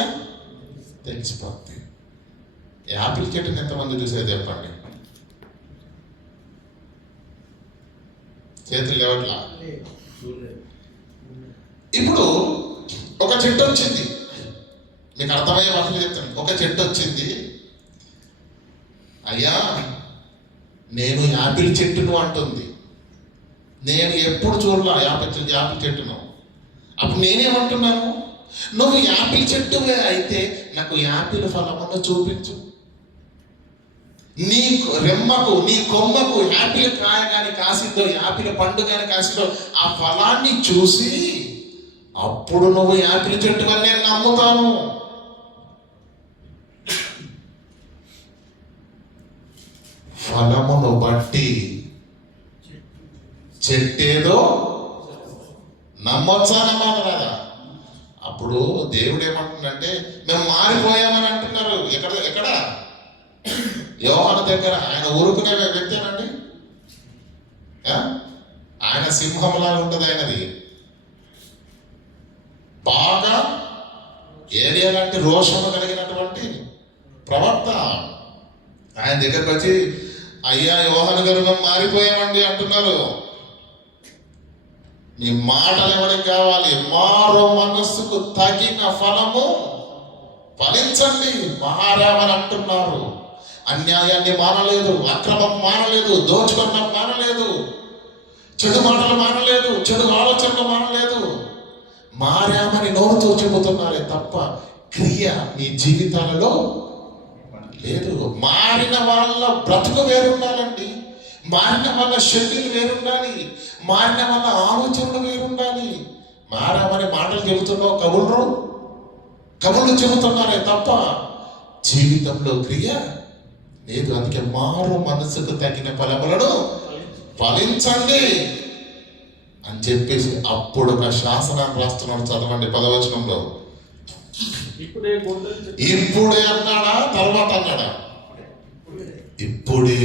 తెలిసిపోద్ది. యాపిల్ చెట్టుని ఎంతమంది చూసారు చెప్పండి? చేతులు లేవట్లా. ఇప్పుడు ఒక చెట్టు వచ్చింది, మీకు అర్థమయ్యే వాటిని చెప్తాను. ఒక చెట్టు వచ్చింది, అయ్యా నేను యాపిల్ చెట్టును అంటుంది. నేను ఎప్పుడు చూడలా యాపిల్ చెట్టును. అప్పుడు నేనేమంటున్నాను? నువ్వు యాపిల్ చెట్టువే అయితే నాకు యాపిల్ ఫలమును చూపించు. నీ రెమ్మకు, నీ కొమ్మకు యాపిల్ కాయ కానీ కాసిందో, యాపిల్ పండు కానీ కాసిందో, ఆ ఫలాన్ని చూసి అప్పుడు నువ్వు యాపిల్ చెట్టు అని నేను నమ్ముతాను. ఫలమును బట్టి చెట్టేదో నమ్మొచ్చా నమ్మాలి. అప్పుడు దేవుడు ఏమంటుందంటే మేము మారిపోయామని అంటున్నారు. ఎక్కడ? యోహాను దగ్గర. ఆయన ఊరుకునే వ్యక్తేనండి. ఆయన సింహంలా ఉంటుంది. ఆయనది బాగా ఏరియా లాంటి రోషము కలిగినటువంటి ప్రవక్త. ఆయన దగ్గరకు వచ్చి అయ్యా యోహాను గారు మేము మారిపోయామండి అంటున్నారు. మీ మాటలు ఎవరికి కావాలి? మారు మనస్సుకు తగిన ఫలము ఫలించండి. మారామని అంటున్నారు. అన్యాయాన్ని మానలేదు, అక్రమం మానలేదు, దోచుకోవడం మానలేదు, చెడు మాటలు మానలేదు, చెడు ఆలోచనలు మానలేదు. మారామని నోరుతో చెబుతున్నారే తప్ప క్రియ మీ జీవితాలలో లేదు. మారిన వాళ్ళ బ్రతుకు వేరుండాలండి. మారిన వాళ్ళ షెడ్యూల్ వేరుండాలి. మారిన వాళ్ళ ఆలోచనలు వేరుండాలి. మారామని మాటలు చెబుతున్నావు, కబుర్లు చెబుతున్నారే తప్ప జీవితంలో క్రియ లేదు. అందుకే మారు మనసుకు తగిన ఫలములను ఫలించండి అని చెప్పేసి అప్పుడు ఒక శాసనాన్ని రాస్తున్నాడు. చదవండి 10వ వచనంలో. ఇప్పుడే అన్నాడా? తర్వాత అన్నాడా? ఇప్పుడే.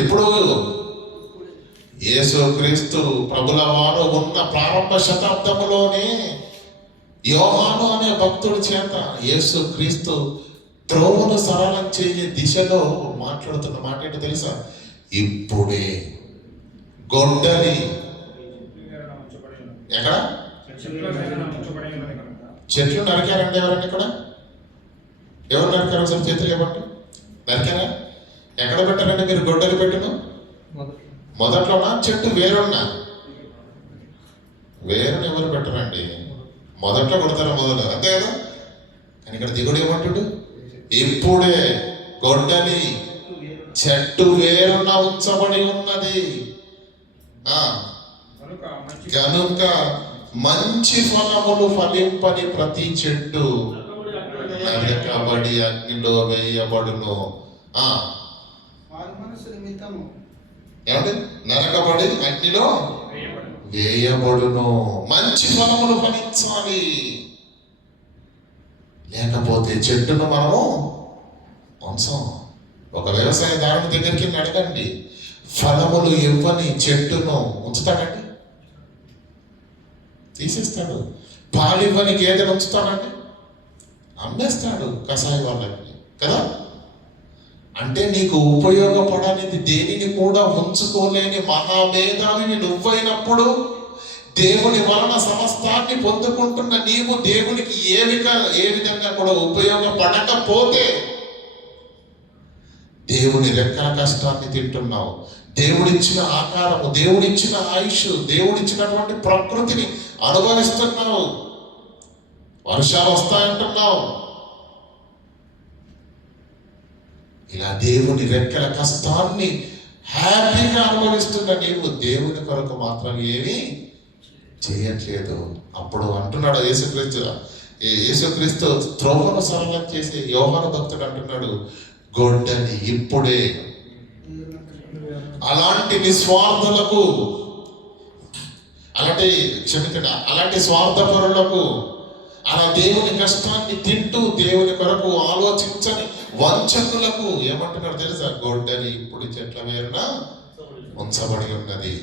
ఎప్పుడు? యేసుక్రీస్తు ప్రభుల వారు ఉన్న ప్రారంభ శతాబ్దములోనే యోహాను అనే భక్తుడి చేత యేసుక్రీస్తు త్రోవను సరళం చేయే దిశలో మాట్లాడుతున్న మాట ఏంటో తెలుసా? ఇప్పుడే గొడ్డలి ఎక్కడ? చెట్లు నరికారండి ఎవరండి? ఇక్కడ ఎవరు నరికారు? ఒకసారి చేతులు ఇవ్వండి. నరికారా? ఎక్కడ పెట్టారండి మీరు గొడ్డలి పెట్టును? మొదట్లోనా? చెట్టు వేరున్నా? వేరుని ఎవరు పెట్టరండి, మొదట్లో కొడతారా మొదలు, అంతే కదా. కానీ ఇక్కడ దిగుడు ఏమంటుడు? ఇప్పుడే గొడ్డలి చెట్టు వేరున ఉంచబడి ఉన్నది కనుక మంచి ఫలములు ఫలింపని ప్రతి చెట్టు నరకబడి అగ్నిలో వేయబడును. ఏమంటే నరకబడి అగ్నిలో వేయబడును. మంచి ఫలములు ఫలించాలి, లేకపోతే చెట్టును మనము వంశం. ఒక వ్యవసాయదారుని దగ్గరికి అడగండి, ఫలములు ఇవ్వని చెట్టును ఉంచుతాడండి? తీసేస్తాడు. పాలివ్వని గేదెను ఉంచుతాడండి? అమ్మేస్తాడు కషాయ వాళ్ళకి. కదా. అంటే నీకు ఉపయోగపడనిది దేనిని కూడా ఉంచుకోలేని మహామేధావిని నువ్వైనప్పుడు దేవుని వలన సమస్తాన్ని పొందుకుంటున్న నీవు దేవునికి ఏ విధంగా కూడా ఉపయోగపడకపోతే దేవుని రెక్కల కష్టాన్ని తింటున్నావు. దేవుడిచ్చిన ఆకారము, దేవుడిచ్చిన ఆయుష్, దేవుడిచ్చినటువంటి ప్రకృతిని అనుభవిస్తున్నావు. వర్షాలు వస్తాయంటున్నావు. ఇలా దేవుని రెక్కల కష్టాన్ని హ్యాపీగా అనుభవిస్తున్న నీవు దేవుని కొరకు మాత్రం ఏమీ చేయట్లేదు. అప్పుడు అంటున్నాడు యేసుక్రీస్తు త్రోవను సరళం చేసి యోహాను భక్తుడు అంటున్నాడు, గొడ్డలి ఇప్పుడే. అలాంటి నిస్వార్థులకు, అలాంటి స్వార్థపరులకు, అలా దేవుని కష్టాన్ని తింటూ దేవుని కొరకు ఆలోచించని వంచకులకు ఏమంటున్నాడు తెలుసా? గొడ్డలి ఇప్పుడు చెట్ల వేరున ఉంచబడి ఉన్నది,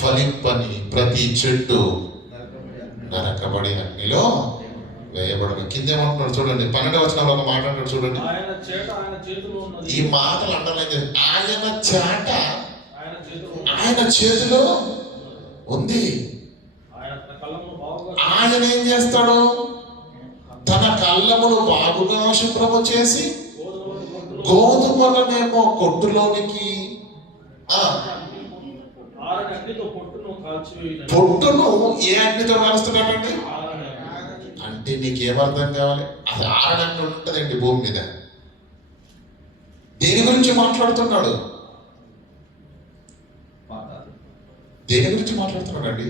ఫలింపని ప్రతి చెట్టు నరకబడి అగ్నిలో వేయబడిన. కింద ఏమంటున్నాడు చూడండి, 12వ వచనంలో ఒక మాట అంటాడు చూడండి. ఈ మాటలు అంటారు, ఆయన చేట ఆయన చేతిలో ఉంది. ఆయన ఏం చేస్తాడు? తన కళ్ళమును బాగుగా శుభ్రము చేసి గోధుమలనేమో కొట్టులోనికి, పొట్టును ఏ అగ్నితో కాలుస్తున్నాడండి? అంటే నీకేమర్థం కావాలి? అది ఆరడగ్ని ఉంటుందండి భూమి మీద. దేని గురించి మాట్లాడుతున్నాడు? దేని గురించి మాట్లాడుతున్నాడండి?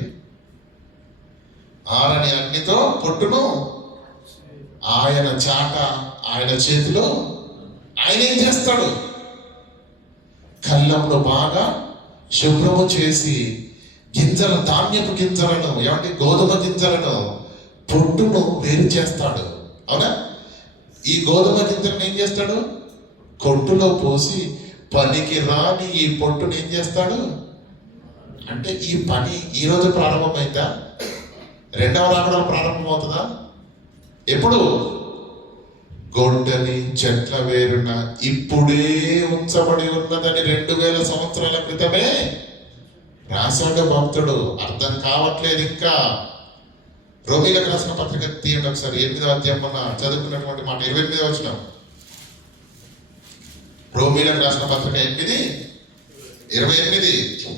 ఆరని అగ్నితో పొట్టును ఆయన చాట ఆయన చేతిలో. ఆయన ఏం చేస్తాడు? కళ్ళంలో బాగా శుభ్రము చేసి గింజలు, ధాన్యపు గింజలను, ఏమంటే గోధుమ గింజలను, పొట్టును వేరు చేస్తాడు. అవునా? ఈ గోధుమ గింజలను ఏం చేస్తాడు? కొట్టులో పోసి పనికి రాని ఈ పొట్టును ఏం చేస్తాడు? అంటే ఈ పని ఈరోజు ప్రారంభమైందా? రెండవ రాకడలో ప్రారంభమవుతుందా? ఎప్పుడు? గొడ్డలి చెట్ల వేరున ఇప్పుడే ఉంచబడి ఉన్నదని 2000 సంవత్సరాల క్రితమే రాశాడు భక్తుడు. అర్థం కావట్లేదు ఇంకా. రోమీలకు రాసిన పత్రిక తీయండి ఒకసారి, 8వ అధ్యాయం మన చదువుకున్నటువంటి మాట, 28వ వచనం. రోమీలకు రాసిన పత్రిక 8:28.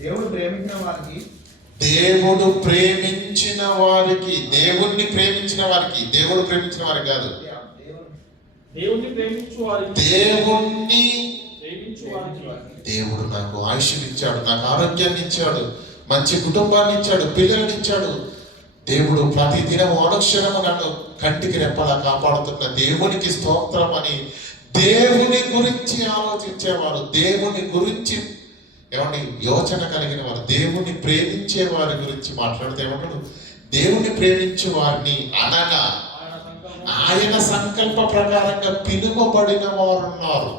దేవుడు ప్రేమించిన వారికి, దేవుడు ప్రేమించిన వారికి, దేవుణ్ణి ప్రేమించిన వారికి, దేవుడు ప్రేమించిన వారికి కాదు, దేవుణ్ణి ప్రేమించు వారికి, దేవుడు నాకు ఆయుష్ని ఇచ్చాడు, నాకు ఆరోగ్యాన్ని ఇచ్చాడు, మంచి కుటుంబాన్ని ఇచ్చాడు, పిల్లల్ని ఇచ్చాడు. దేవుడు ప్రతి దినము అనుక్షణము నన్ను కంటికి రెప్పలా కాపాడుతున్న దేవునికి స్తోత్రం అని దేవుని గురించి ఆలోచించేవారు, దేవుని గురించి ఏమండి యోచన కలిగిన వారు, దేవుని ప్రేమించే వారి గురించి మాట్లాడితే ఏమంటాడు? దేవుని ప్రేమించే వారిని అనగా ఆయన సంకల్ప ప్రకారంగా పిలువబడిన వారు ఉన్నారు.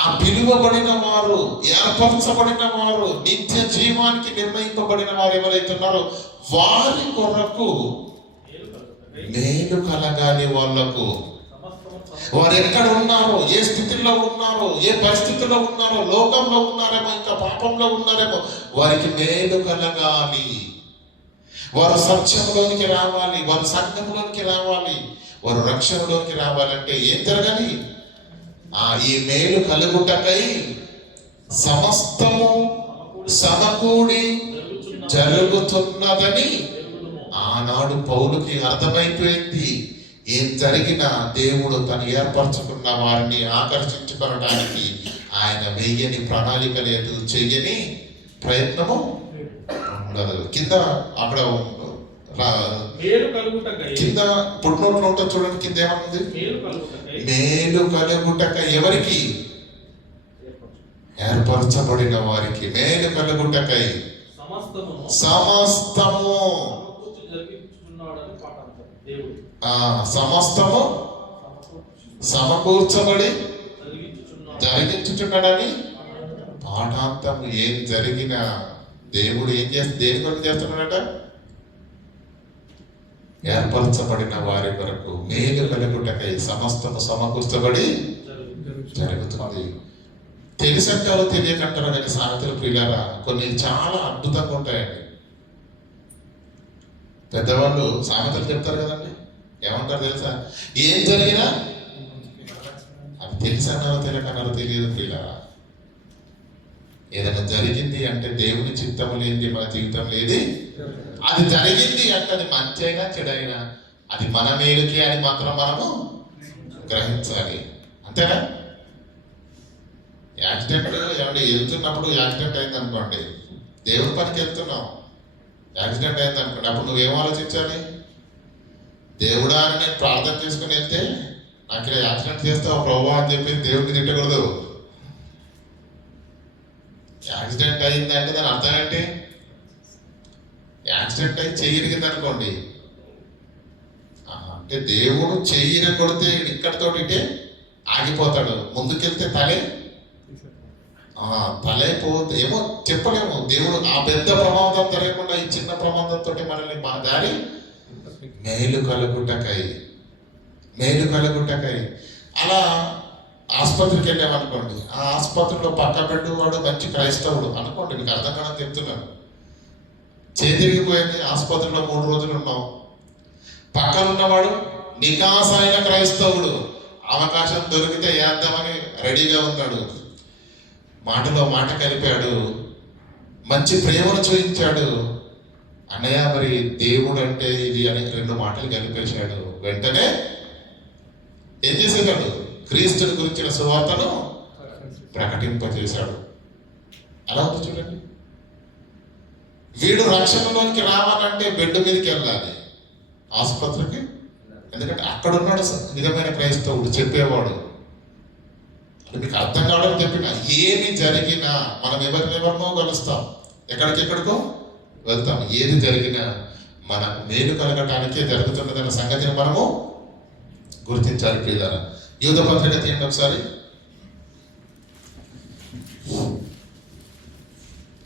ఆ పిలువబడిన వారు, ఏర్పరచబడిన వారు, నిత్య జీవానికి నిర్ణయింపబడిన వారు ఎవరైతే ఉన్నారో వారి కొరకు మేలు కలగాలి. వాళ్ళకు వారు ఎక్కడ ఉన్నారో, ఏ స్థితిలో ఉన్నారో, ఏ పరిస్థితుల్లో ఉన్నారో, లోకంలో ఉన్నారేమో, ఇంకా పాపంలో ఉన్నారేమో, వారికి మేలు కలగాలి. వారు సత్యంలోనికి రావాలి, వారు సంఘంలోనికి రావాలి, వారు రక్షణలోనికి రావాలంటే ఏం జరగాలి? ఈ మేలు కలుగుటకై సమస్తము సమకూడి జరుగుతున్నదని ఆనాడు పౌలుకి అర్థమైపోయింది. ఏం జరిగినా దేవుడు తను ఏర్పరచుకున్న వారిని ఆకర్షించుకోవడానికి ఆయన వెయ్యని ప్రణాళిక లేదు, చెయ్యని ప్రయత్నము ఉండదు. కింద అక్కడ కింద పుట్టినోట్లో ఉంటుంది చూడండి, కింద ఏమనుంది? మేలు కలుగుటక ఎవరికి? ఏర్పరచబడిన వారికి. మేలు కలుగుటకై సమస్తము సమస్తము సమకూర్చబడి జరిగించుచున్నాడని పాఠాంతం. ఏం జరిగినా దేవుడు ఏం చేస్తే దేని కొరకు చేస్తున్నాడట? ఏర్పరచబడిన వారి వరకు మేలు కలుగుటకై సమస్తము సమకూర్చబడి జరుగుతుంది. తెలిసంటారో తెలియకంటారో కానీ సామెతలు ప్రియులారా కొన్ని చాలా అద్భుతంగా ఉంటాయండి. పెద్దవాళ్ళు సామెతలు చెప్తారు కదండి, ఏమంటారు తెలుసా? ఏం జరిగినా అది తెలిసన్నారో తెలియకన్నారో తెలియదు ప్రియులారా. ఏదైనా జరిగింది అంటే దేవుని చిత్తము లేనిది మన జీవితం లేది. అది జరిగింది అంటే అది మంచి అయినా చెడైనా అది మన మేలుకి అని మాత్రం మనము గ్రహించాలి. అంతేనా? యాక్సిడెంట్ ఏమంటే వెళ్తున్నప్పుడు యాక్సిడెంట్ అయింది అనుకోండి, దేవుని పనికి వెళ్తున్నాం, యాక్సిడెంట్ అయింది అనుకోండి, అప్పుడు నువ్వేం ఆలోచించాలి? దేవుడా అని నేను ప్రార్థన చేసుకుని వెళ్తే నాకు ఇలా యాక్సిడెంట్ చేస్తావు ప్రభావం అని చెప్పి దేవుడిని తిట్టకూడదు. యాక్సిడెంట్ అయింది అంటే దాని అర్థం ఏంటి? యాక్సిడెంట్ అయి చెయ్యిరిగింది అనుకోండి, అంటే దేవుడు చెయ్యిన కొడితే ఇక్కడితో ఇటే ఆగిపోతాడు, ముందుకెళ్తే తలే పోతే ఏమో చెప్పలేము. దేవుడు ఆ పెద్ద ప్రమాదం జరగకుండా ఈ చిన్న ప్రమాదంతో మనల్ని మా దారి మేలు కలుగుటకై అలా ఆసుపత్రికి వెళ్ళామనుకోండి, ఆ ఆసుపత్రిలో పక్క పెట్టేవాడు మంచి క్రైస్తవుడు అనుకోండి, మీకు అర్థం కాదని చెప్తున్నాను. చేతిరిగిపోయింది, ఆసుపత్రిలో 3 రోజులు ఉన్నాం. పక్కన ఉన్నవాడు నికాసైన క్రైస్తవుడు, అవకాశం దొరికితే వేద్దామని రెడీగా ఉన్నాడు. మాటలో మాట కలిపాడు, మంచి ప్రేమను చూపించాడు. అన్నయ్య మరి దేవుడు అంటే ఇది అని 2 మాటలు కలిపేశాడు. వెంటనే ఏం చేసేవాడు? క్రీస్తుని గురించిన సువార్తను ప్రకటింపజేశాడు. అలా ఉంది చూడండి. వీడు రక్షణలోనికి రావాలంటే బెడ్ మీదకి వెళ్ళాలి ఆసుపత్రికి, ఎందుకంటే అక్కడ ఉన్నాడు నిజమైన క్రైస్తవుడు చెప్పేవాడు. మీకు అర్థం కావడం చెప్పిన ఏమి జరిగినా మనం ఎవరినో కలుస్తాం, ఎక్కడికెక్కడికో వెళ్తాం. ఏది జరిగినా మనకు మేలు కలగటానికే జరుగుతున్నదన్న సంగతిని మనము గుర్తించాలి ప్రియులారా. యూద పత్రిక తీయండి ఒకసారి.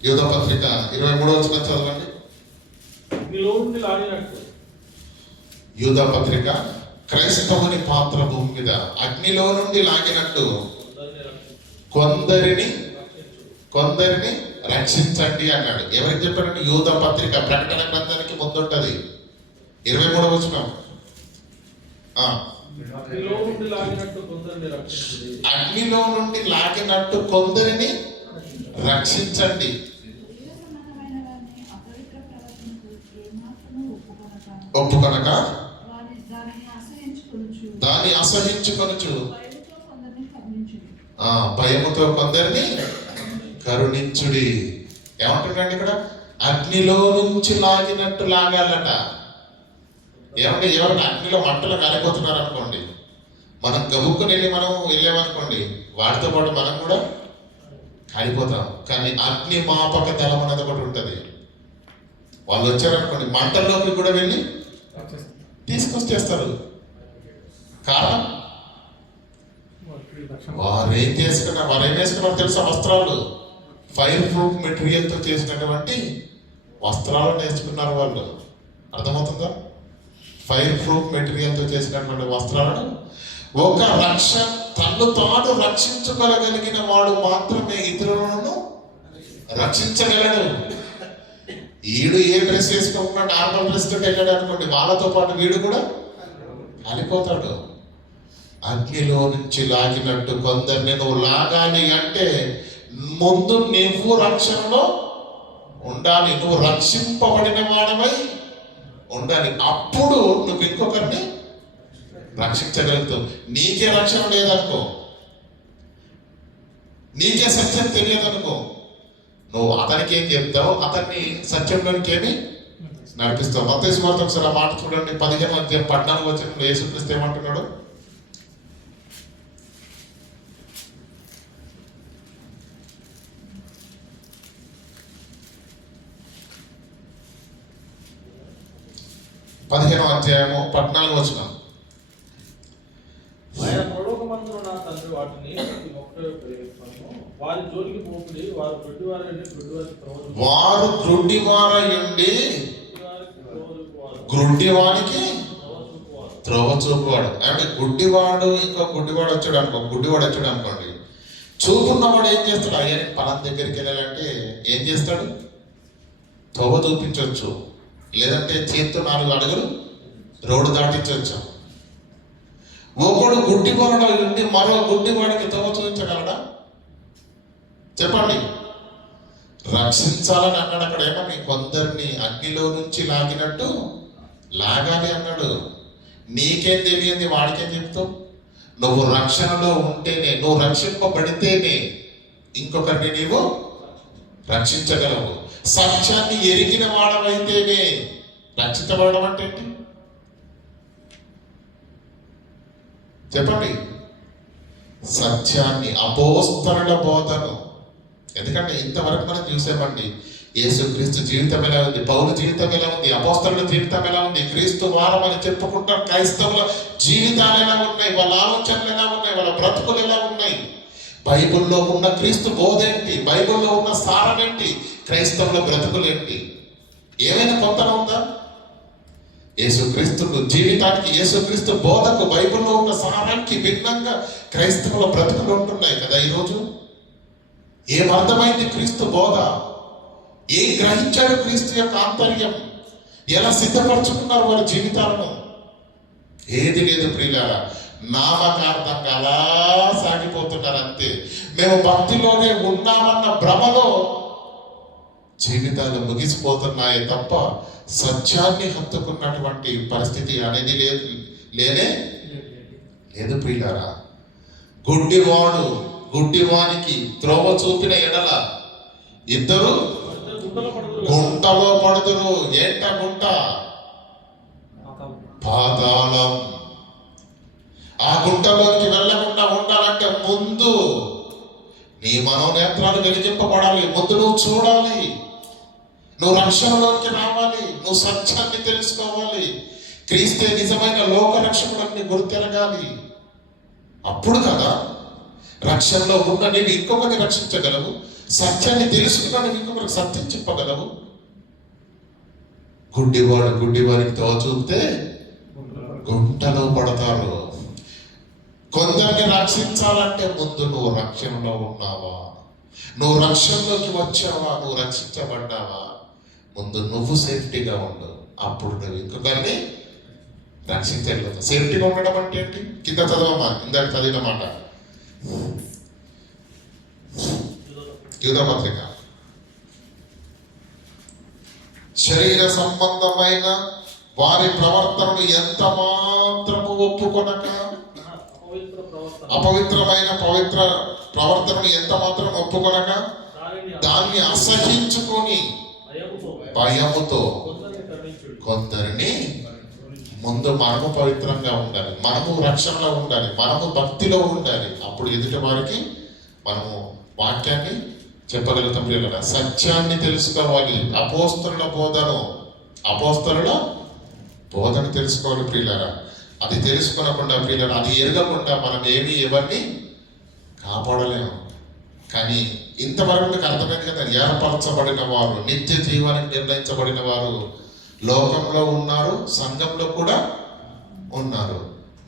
యూద పత్రిక 23వ వచనం చదవండి. యూద పత్రిక క్రైస్తవుని పాత్ర భూమి మీద అగ్నిలో నుండి లాగినట్టు కొందరిని రక్షించండి అన్నాడు. ఎవరికి చెప్పాడంటే యూద పత్రిక ప్రకటన గ్రంథానికి ముందుంటది 23వ వచనం. అగ్నిలో నుండి లాగినట్టు కొందరిని రక్షించండి. ఒప్పుకొనక దాన్ని అసహించుకొనుచు భయముతో కొందరిని కరుణించుడి. ఏమంటున్నాడు ఇక్కడ? అగ్నిలో నుంచి లాగినట్టు లాగాలట. ఏమంటే ఎవరైనా అగ్నిలో మంటలు కాలిపోతున్నారు అనుకోండి, మనం గబుక్కుని వెళ్ళి మనం వెళ్ళామనుకోండి, వాటితో పాటు మనం కూడా కాలిపోతాం. కానీ అగ్ని మాపక దళం అనేది ఒకటి ఉంటుంది. వాళ్ళు వచ్చారనుకోండి, మంటల్లోకి కూడా వెళ్ళి తీసుకొచ్చేస్తారు. కారణం వారు ఏం వేసుకున్నారు తెలుసా? వస్త్రాలు ఫైర్ ప్రూఫ్ మెటీరియల్తో చేసినటువంటి వస్త్రాలు నేర్చుకున్నారు వాళ్ళు. అర్థమవుతుందా? ఫైర్ ప్రూఫ్ మెటీరియల్తో చేసినటువంటి వస్త్రాలను ఒక తన్ను తాను రక్షించుకోగలిగిన వాడు మాత్రమే ఇతరులను రక్షించగలడు. వీడు ఏ డ్రెస్ వేసుకోకుండా నార్మల్ డ్రెస్ తోటి వెళ్ళాడు అనుకోండి, వాళ్ళతో పాటు వీడు కూడా కాలిపోతాడు. అగ్నిలో నుంచి లాగినట్టు కొందరిని నువ్వు లాగాలి అంటే ముందు నువ్వు రక్షణలో ఉండాలి, నువ్వు రక్షింపబడిన వాడవై ఉండాలి. అప్పుడు నువ్వు ఇంకొకరిని రక్షించగలుగుతావు. నీకే రక్షణ లేదనుకో, నీకే సత్యం తెలియదనుకో, నువ్వు అతనికి ఏం చెప్తావు? అతన్ని సత్యంలోనికి ఏమి నడిపిస్తావు? మత్తయి సువార్త ఒకసారి ఆ మాట చూడండి. 15:14 వచనంలో యేసుక్రీస్తు ఏమంటున్నాడు? పదిహేనవ అధ్యాయము 14వ వచనం. ఆయన పరలోకమందున నా తండ్రి వాటిని వారి జోలికి పోకుడి, వారు గ్రుడ్డివారయుండి గ్రుడ్డివానికి త్రోవ చూపువాడు అంటే గుడ్డివాడు, ఇంకో గుడ్డివాడు వచ్చాడు అనుకోండి, చూపున్నవాడు ఏం చేస్తాడు? అయ్యా పలానా దగ్గరికి వెళ్ళాలంటే ఏం చేస్తాడు? త్రోవ చూపించవచ్చు, లేదంటే చేతితో 4 అడుగులు రోడ్డు దాటించవచ్చు. ఒకడు గుడ్డివాడు ఉండి మరో గుడ్డివాడికి త్రోవ చూపించగలడా? చెప్పండి. రక్షించాలని అన్నాడు అక్కడ. ఏమని? కొందరిని అగ్నిలో నుంచి లాగినట్టు లాగాలి అన్నాడు. నీకేం తెలియంది వాడికేం చెప్తావు? నువ్వు రక్షణలో ఉంటేనే, నువ్వు రక్షింపబడితేనే ఇంకొకరిని నీవు రక్షించగలవు. సత్యాన్ని ఎరిగిన వాడవైతేనే రక్షించబడడం అంటే ఏంటి? చెప్పండి. సత్యాన్ని, అపోస్తలుల బోధను. ఎందుకంటే ఇంతవరకు మనం చూసామండి, యేసుక్రీస్తు జీవితం ఎలా ఉంది, పౌలు జీవితం ఎలా ఉంది, అపోస్తలుల జీవితం ఎలా ఉంది, క్రీస్తు వారం అని చెప్పుకుంటాం. క్రైస్తవుల జీవితాలు ఎలా ఉన్నాయి, వాళ్ళ ఆలోచనలు ఎలా ఉన్నాయి, వాళ్ళ బ్రతుకులు ఎలా ఉన్నాయి, బైబిల్లో ఉన్న క్రీస్తు బోధ ఏంటి, బైబిల్లో ఉన్న సారం ఏంటి, క్రైస్తవుల బ్రతుకులు ఏంటి? ఏమైనా కొత్తగా ఉందా? యేసుక్రీస్తు జీవితానికి, యేసుక్రీస్తు బోధకు, బైబిల్లో ఉన్న సారానికి భిన్నంగా క్రైస్తవుల బ్రతుకులు ఉంటున్నాయి కదా ఈరోజు. ఏం అర్థమైంది క్రీస్తు బోధ? ఏం గ్రహించాడు క్రీస్తు యొక్క ఆంతర్యం? ఎలా సిద్ధపరచుకున్నారు వారి జీవితాలను? ఏది లేదు ప్రియులారా, నామకార్థంగా అలా సాగిపోతున్నారు అంతే. మేము భక్తిలోనే ఉన్నామన్న భ్రమలో జీవితాలు ముగిసిపోతున్నాయి తప్ప సత్యాన్ని హత్తుకున్నటువంటి పరిస్థితి అనేది లేదు ప్రియులారా. గుడ్డివానికి త్రోవ చూపిన ఎడల ఇద్దరు గుంటలో పడుదురు. ఏంట గుంట? పాతాళం. ఆ గుంటలోకి వెళ్ళకుండా ఉండాలంటే ముందు నీ మనోనేత్రాలు వెలిగింపబడాలి. ముందు నువ్వు చూడాలి, నువ్వు రక్షణలోకి రావాలి, నువ్వు సత్యాన్ని తెలుసుకోవాలి. క్రీస్తే నిజమైన లోక రక్షకుడిని గుర్తెరగాలి. అప్పుడు కదా రక్షణలో ఉన్న నీవు ఇంకొకరిని రక్షించగలవు. సత్యాన్ని తెలుసుకున్నా నువ్వు ఇంకొకరికి సత్యం చెప్పగలవు. గుడ్డివాడికి త్రోవ చూపితే గుంటలో పడతారు. కొందరిని రక్షించాలంటే ముందు నువ్వు రక్షణలో ఉన్నావా, నువ్వు రక్షణలోకి వచ్చావా, నువ్వు రక్షించబడ్డావా? ముందు నువ్వు సేఫ్టీగా ఉండు, అప్పుడు నువ్వు ఇంకొకరిని రక్షించగలుగుతావు. సేఫ్టీగా ఉండడం అంటే ఏంటి? కింద చదవమ్మా, ఇందాక చదివిన మాట. యూదపత్రిక. శరీర సంబంధమైన వారి ప్రవర్తనను ఎంత మాత్రము ఒప్పుకొనక, అపవిత్రమైన పవిత్ర ప్రవర్తనను ఎంత మాత్రం ఒప్పుకొనక, దాన్ని అసహించుకొని భయముతో కొందరిని. ముందు మనము పవిత్రంగా ఉండాలి, మనము రక్షణలో ఉండాలి, మనము భక్తిలో ఉండాలి. అప్పుడు ఎదుటి వారికి మనము వాక్యాన్ని చెప్పగలుగుతాం. ప్రియులారా, సత్యాన్ని తెలుసుకోవాలి. అపోస్తలుల బోధను తెలుసుకోవాలి ప్రియులారా. అది తెలుసుకునకుండా ప్రియులారా, అది ఎరగకుండా మనం ఎవరిని కాపాడలేము. కానీ ఇంతవరకు మీకు అర్థమైంది కదా, ఏర్పరచబడిన వారు, నిత్య జీవానికి నిర్ణయించబడిన వారు లోకంలో ఉన్నారు, సంఘంలో కూడా ఉన్నారు.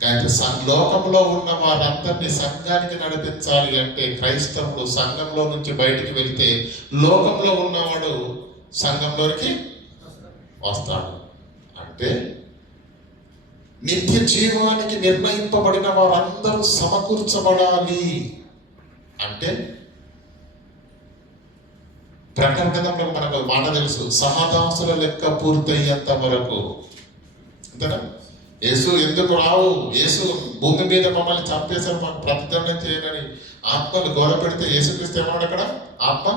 కానీ లోకంలో ఉన్న వారందరినీ సంఘానికి నడిపించాలి అంటే క్రైస్తవుడు సంఘంలో నుంచి బయటికి వెళ్తే లోకంలో ఉన్నవాడు సంఘంలోకి వస్తాడు. అంటే నిత్య జీవానికి నిర్ణయింపబడిన వారందరూ సమకూర్చబడాలి. అంటే ప్రకటన గ్రంథంలో మనకు మాట తెలుసు, సహదాసుల లెక్క పూర్తయ్యేంత వరకు. అంతేనా? యేసు ఎందుకు రావు, యేసు భూమి మీద మమ్మల్ని చంపేశారు, మాకు ప్రతిదండం చేయనని ఆత్మలు గోల పెడితే యేసుక్రీస్తు ఏమన్నాడు అక్కడ? ఆత్మ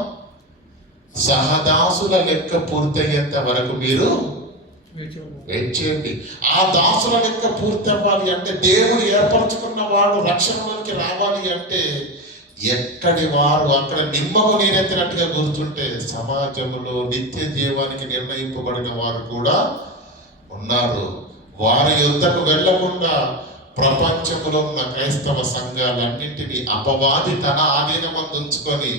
సహదాసుల లెక్క పూర్తయ్యేంత వరకు మీరు వెయిట్ చేయండి. ఆ దాసుల లెక్క పూర్తి అవ్వాలి అంటే, దేవుడు ఏర్పరచుకున్న వాడు రక్షణలోకి రావాలి అంటే ఎక్కడి వారు అక్కడ నిమ్మకు నీరెత్తినట్టుగా కూర్చుంటే సమాజంలో నిత్య జీవానికి నిర్ణయింపబడిన వారు కూడా ఉన్నారు. వారి యుద్ధకు వెళ్లకుండా ప్రపంచంలో ఉన్న క్రైస్తవ సంఘాలన్నింటినీ అపవాది తన ఆధీనమందు ఉంచుకొని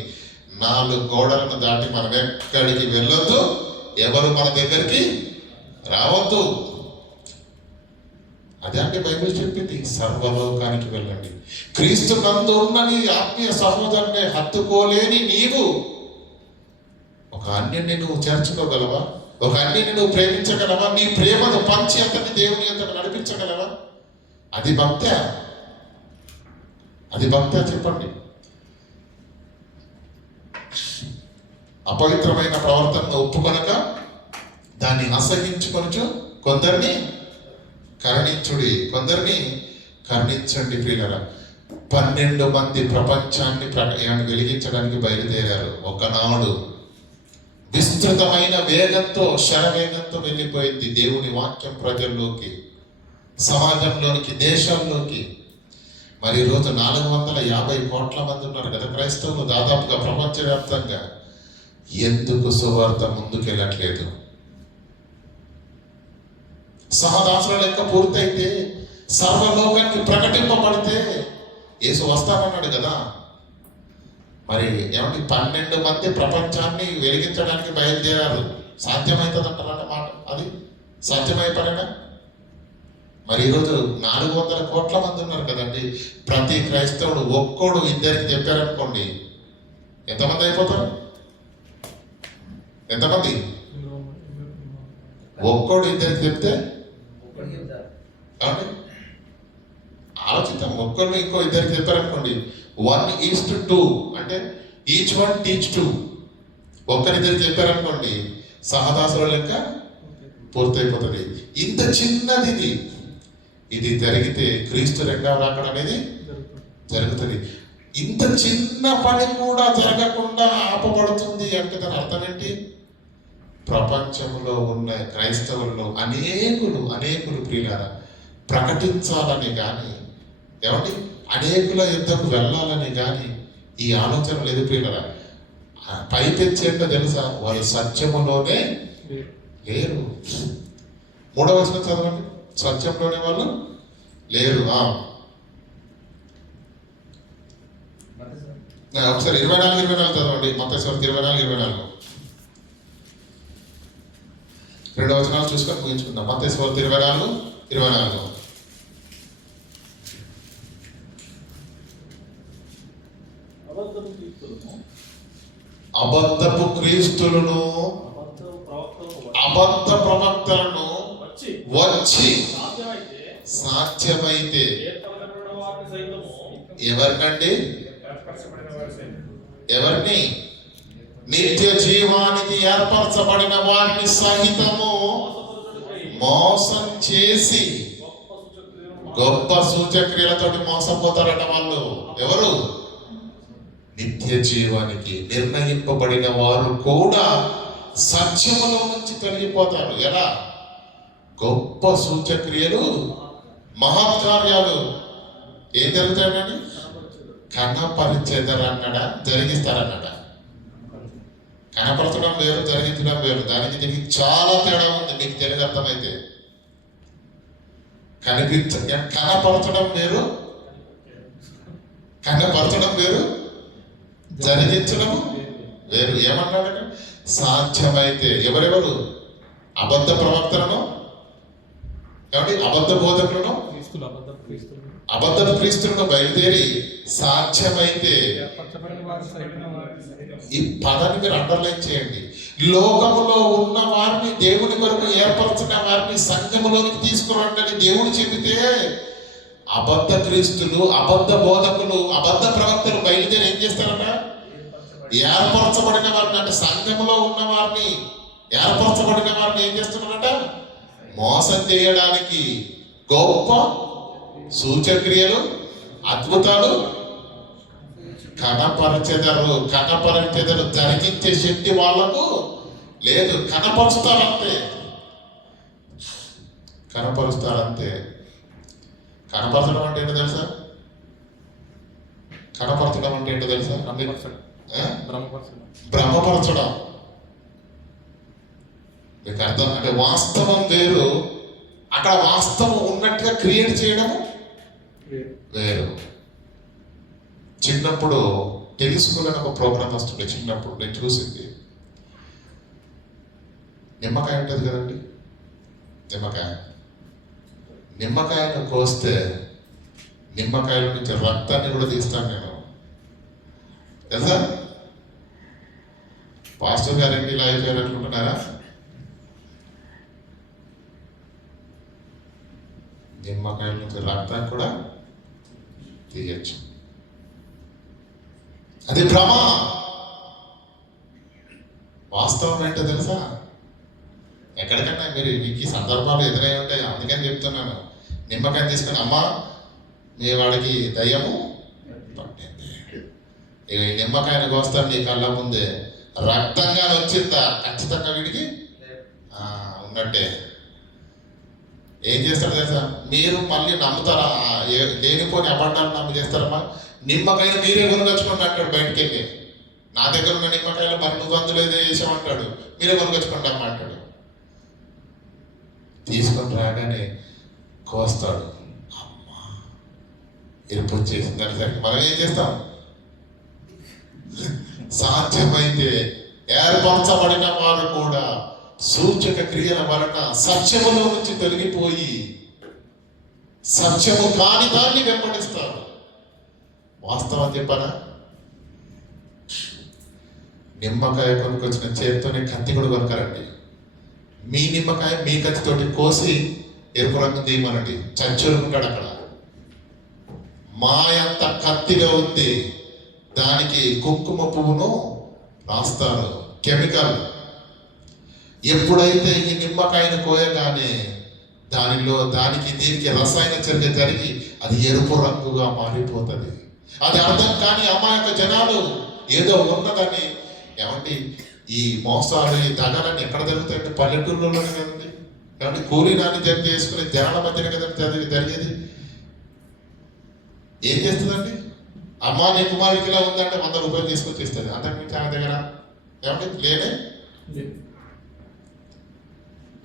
4 గోడలను దాటి మనం ఎక్కడికి వెళ్ళొద్దు, ఎవరు మన దగ్గరికి రావద్దు. అదే అంటే బైబిల్ చెప్పింది, సర్వలోకానికి వెళ్ళండి. క్రీస్తు నందు ఉన్న నీ ఆత్మీయ సహోదరుని హత్తుకోలేని నీవు ఒక అన్యుని నువ్వు చేర్చుకోగలవా? ఒక అన్యుని నువ్వు ప్రేమించగలవా? నీ ప్రేమను పంచి అతన్ని దేవుని అంతకు నడిపించగలవా? అది భక్త? అది భక్త చెప్పండి? అపవిత్రమైన ప్రవర్తనను ఒప్పుకొనక దాన్ని అసహించుకొనుచు కొందరిని కరుణించుడి, కొందరిని కరుణించండి. ప్రియులారా, 12 మంది ప్రపంచాన్ని వెలిగించడానికి బయలుదేరారు. ఒకనాడు విస్తృతమైన వేగంతో, శరవేగంతో వెళ్ళిపోయింది దేవుని వాక్యం ప్రజల్లోకి, సమాజంలోనికి, దేశంలోకి. మరి ఈరోజు 450 కోట్ల మంది ఉన్నారు కదా క్రైస్తవులు దాదాపుగా ప్రపంచవ్యాప్తంగా. ఎందుకు సువార్త ముందుకెళ్ళట్లేదు? సహదాసుల లెక్క పూర్తయితే, సర్వలోకానికి ప్రకటింపబడితే యేసు వస్తానన్నాడు కదా. మరి ఏమంటే 12 మంది ప్రపంచాన్ని వెలిగించడానికి బయలుదేరారు. సాధ్యమవుతుందంటారా మాట? అది సాధ్యమైపోయినా? మరి ఈరోజు 400 కోట్ల మంది ఉన్నారు కదండి. ప్రతి క్రైస్తవుడు ఒక్కోడు ఇద్దరికి చెప్పారనుకోండి, ఎంతమంది అయిపోతారు? ఎంతమంది? ఒక్కోడు ఇద్దరికి చెప్తే ఆలోచిద్దాం. ఒక్కళ్ళు ఇంకో ఇద్దరికి చెప్పారనుకోండి, 1:2 అంటే ఈచ్ వన్ టీచ్ 2. ఒక్కరిద్దరు చెప్పారనుకోండి, సహదాసుల లెక్క పూర్తయిపోతుంది. ఇంత చిన్నది ఇది జరిగితే క్రీస్తు రెండవ రాకడ అనేది జరుగుతుంది. ఇంత చిన్న పని కూడా జరగకుండా ఆపబడుతుంది అంటే దాని అర్థం ఏంటి? ప్రపంచంలో ఉన్న క్రైస్తవుల్లో అనేకులు ప్రియులారా ప్రకటించాలని కానీ, ఏమండి అనేకుల యుద్ధకు వెళ్ళాలని కానీ ఈ ఆలోచన లేదు ప్రియులారా. పైపెచ్చేంటో తెలుసా? వాళ్ళు సత్యములోనే లేరు. 3వ వచనం చదవండి. సత్యంలోనే వాళ్ళు లేరు. ఒకసారి 24 చదవండి. మత్తయి 24 2 వచనాలు చూసుకొని ముగించుకుందాం. మత్తయి 24 అబద్ధపు క్రీస్తులను, అబద్ధ ప్రవక్తలను వచ్చి సాధ్యమైతే ఎవరిని? నిత్య జీవానికి ఏర్పరచబడిన వారిని సహితము మోసం చేసి గొప్ప సూచక్రియలతో మోసపోతారట వాళ్ళు. ఎవరు? నిత్య జీవానికి నిర్ణయింపబడిన వారు కూడా సత్యములో నుంచి తొలగిపోతారు. ఎలా? గొప్ప సూచక్రియలు, మహత్కార్యాలు ఏం జరుగుతాయని కనపరిచేదరన్నాడా, జరిగిస్తారన్నాడా? కనపరచడం వేరు, జరిగించడం వేరు. దానికి దీనికి చాలా తేడా ఉంది. మీకు తెలుగు అర్థమైతే. కనపరచడం వేరు, జరిగించడం వేరు. ఏమన్నాడు? సాధ్యమైతే. ఎవరెవరు? అబద్ధ ప్రవక్తలను, ఏమంటే అబద్ధ బోధకులను, అబద్ధ క్రీస్తులను బయలుదేరి సాధ్యమైతే. ఈ పదాన్ని మీరు అండర్లైన్ చేయండి. లోకములో ఉన్న వారిని, దేవుని కొరకు ఏర్పరచిన వారిని సంఘములోనికి తీసుకురండి దేవుడు చెబితే, అబద్ధ క్రీస్తులు, అబద్ధ బోధకులు, అబద్ధ ప్రవక్తలు బయలుదేరి ఏం చేస్తారట? ఏర్పరచబడిన వారిని, అంటే సంఘములో ఉన్న వారిని, ఏర్పరచబడిన వారిని ఏం చేస్తున్నారట? మోసం చేయడానికి గొప్ప సూచక్రియలు, అద్భుతాలు కనపరచెదరు. జరిగించే శక్తి వాళ్లకు లేదు. కనపరుస్తారంతే. కనపరచడం అంటే ఏంటో తెలుసా? భ్రమపరచడం. మీకు అర్థం అంటే వాస్తవం వేరు, అక్కడ వాస్తవం ఉన్నట్టుగా క్రియేట్ చేయడం వేరు. చిన్నప్పుడు తెలుసుకోవాలని ఒక ప్రోగ్రామ్ వస్తుండే. చిన్నప్పుడు నేను చూసింది, నిమ్మకాయ ఉంటుంది కదండి, నిమ్మకాయను కోస్తే నిమ్మకాయల నుంచి రక్తాన్ని కూడా తీస్తాను నేను. తెలుసా? పాస్టర్ గారు ఏంటి ఇలా అయిపోయారు అనుకుంటున్నారా? నిమ్మకాయల నుంచి రక్తాన్ని కూడా తీయచ్చు. అది భ్రమ. వాస్తవం ఏంటో తెలుసా? ఎక్కడికన్నా మీరు మీకు ఈ సందర్భాలు ఎదురై ఉంటాయి, అందుకని చెప్తున్నాను. నిమ్మకాయ తీసుకొని అమ్మా మీ వాడికి దయ్యము పట్టింది, ఈ నిమ్మకాయను కోస్తాను నీ కళ్ళ ముందే, రక్తంగా వచ్చిందా ఖచ్చితంగా వీడికి ఉన్నట్టే. ఏం చేస్తారు తెలుసా? మీరు మళ్ళీ నమ్ముతారా? లేనిపోని అబద్ధాలు నమ్మి చేస్తారమ్మా. నిమ్మకాయలు మీరే కొనుకొచ్చుకోండి అంటాడు బయటికి వెళ్ళి. నా దగ్గర ఉన్న నిమ్మకాయలు మరి నువ్వు అందులో ఏదో వేసామంటాడు, మీరే కొనుకొచ్చుకోండి అమ్మ అంటాడు. తీసుకొని రాగానే కోస్తాడు, అమ్మా ఎరుపు వచ్చేసింది అనేసరికి మనం ఏం చేస్తాం? సాధ్యమైతే ఏర్పరచబడిన వారు కూడా సూచక క్రియల వలన సత్యములో నుంచి తొలగిపోయి సత్యము కాని దాన్ని వెంబడిస్తారు. వాస్తవం చెప్పనా? నిమ్మకాయ కొనుకొచ్చిన చేతితోనే కత్తి కూడా కొనకరండి. మీ నిమ్మకాయ మీ కత్తితోటి కోసి ఎరుపు రంగు తీయమనండి, చచ్చురుకుంటాడు అక్కడ. మాయంత కత్తిగా ఉంది, దానికి కుంకుమ పువ్వును రాస్తారు, కెమికల్. ఎప్పుడైతే ఈ నిమ్మకాయను కోయగానే దానికి దీనికి రసాయన చర్య జరిగి అది ఎరుపు రంగుగా మారిపోతుంది. అది అర్థం కాని అమాయక జనాలు ఏదో ఉన్నదని, ఏమండి ఈ మోసాలు ఈ దగాలన్నీ ఎక్కడ జరుగుతాయంటే పల్లెటూరులోనే కదండి. ఏమంటే కూలీనాన్ని జడ్జి చేసుకుని జనాల మధ్యన కదండి జరిగేది. ఏం చేస్తుందండి? అమ్మా నీ కుమారుడికి ఇలా ఉందంటే 100 రూపాయలు తీసుకొచ్చి ఇస్తుంది. అంతకుమించి ఆమె దగ్గర ఏమంటే లేనే.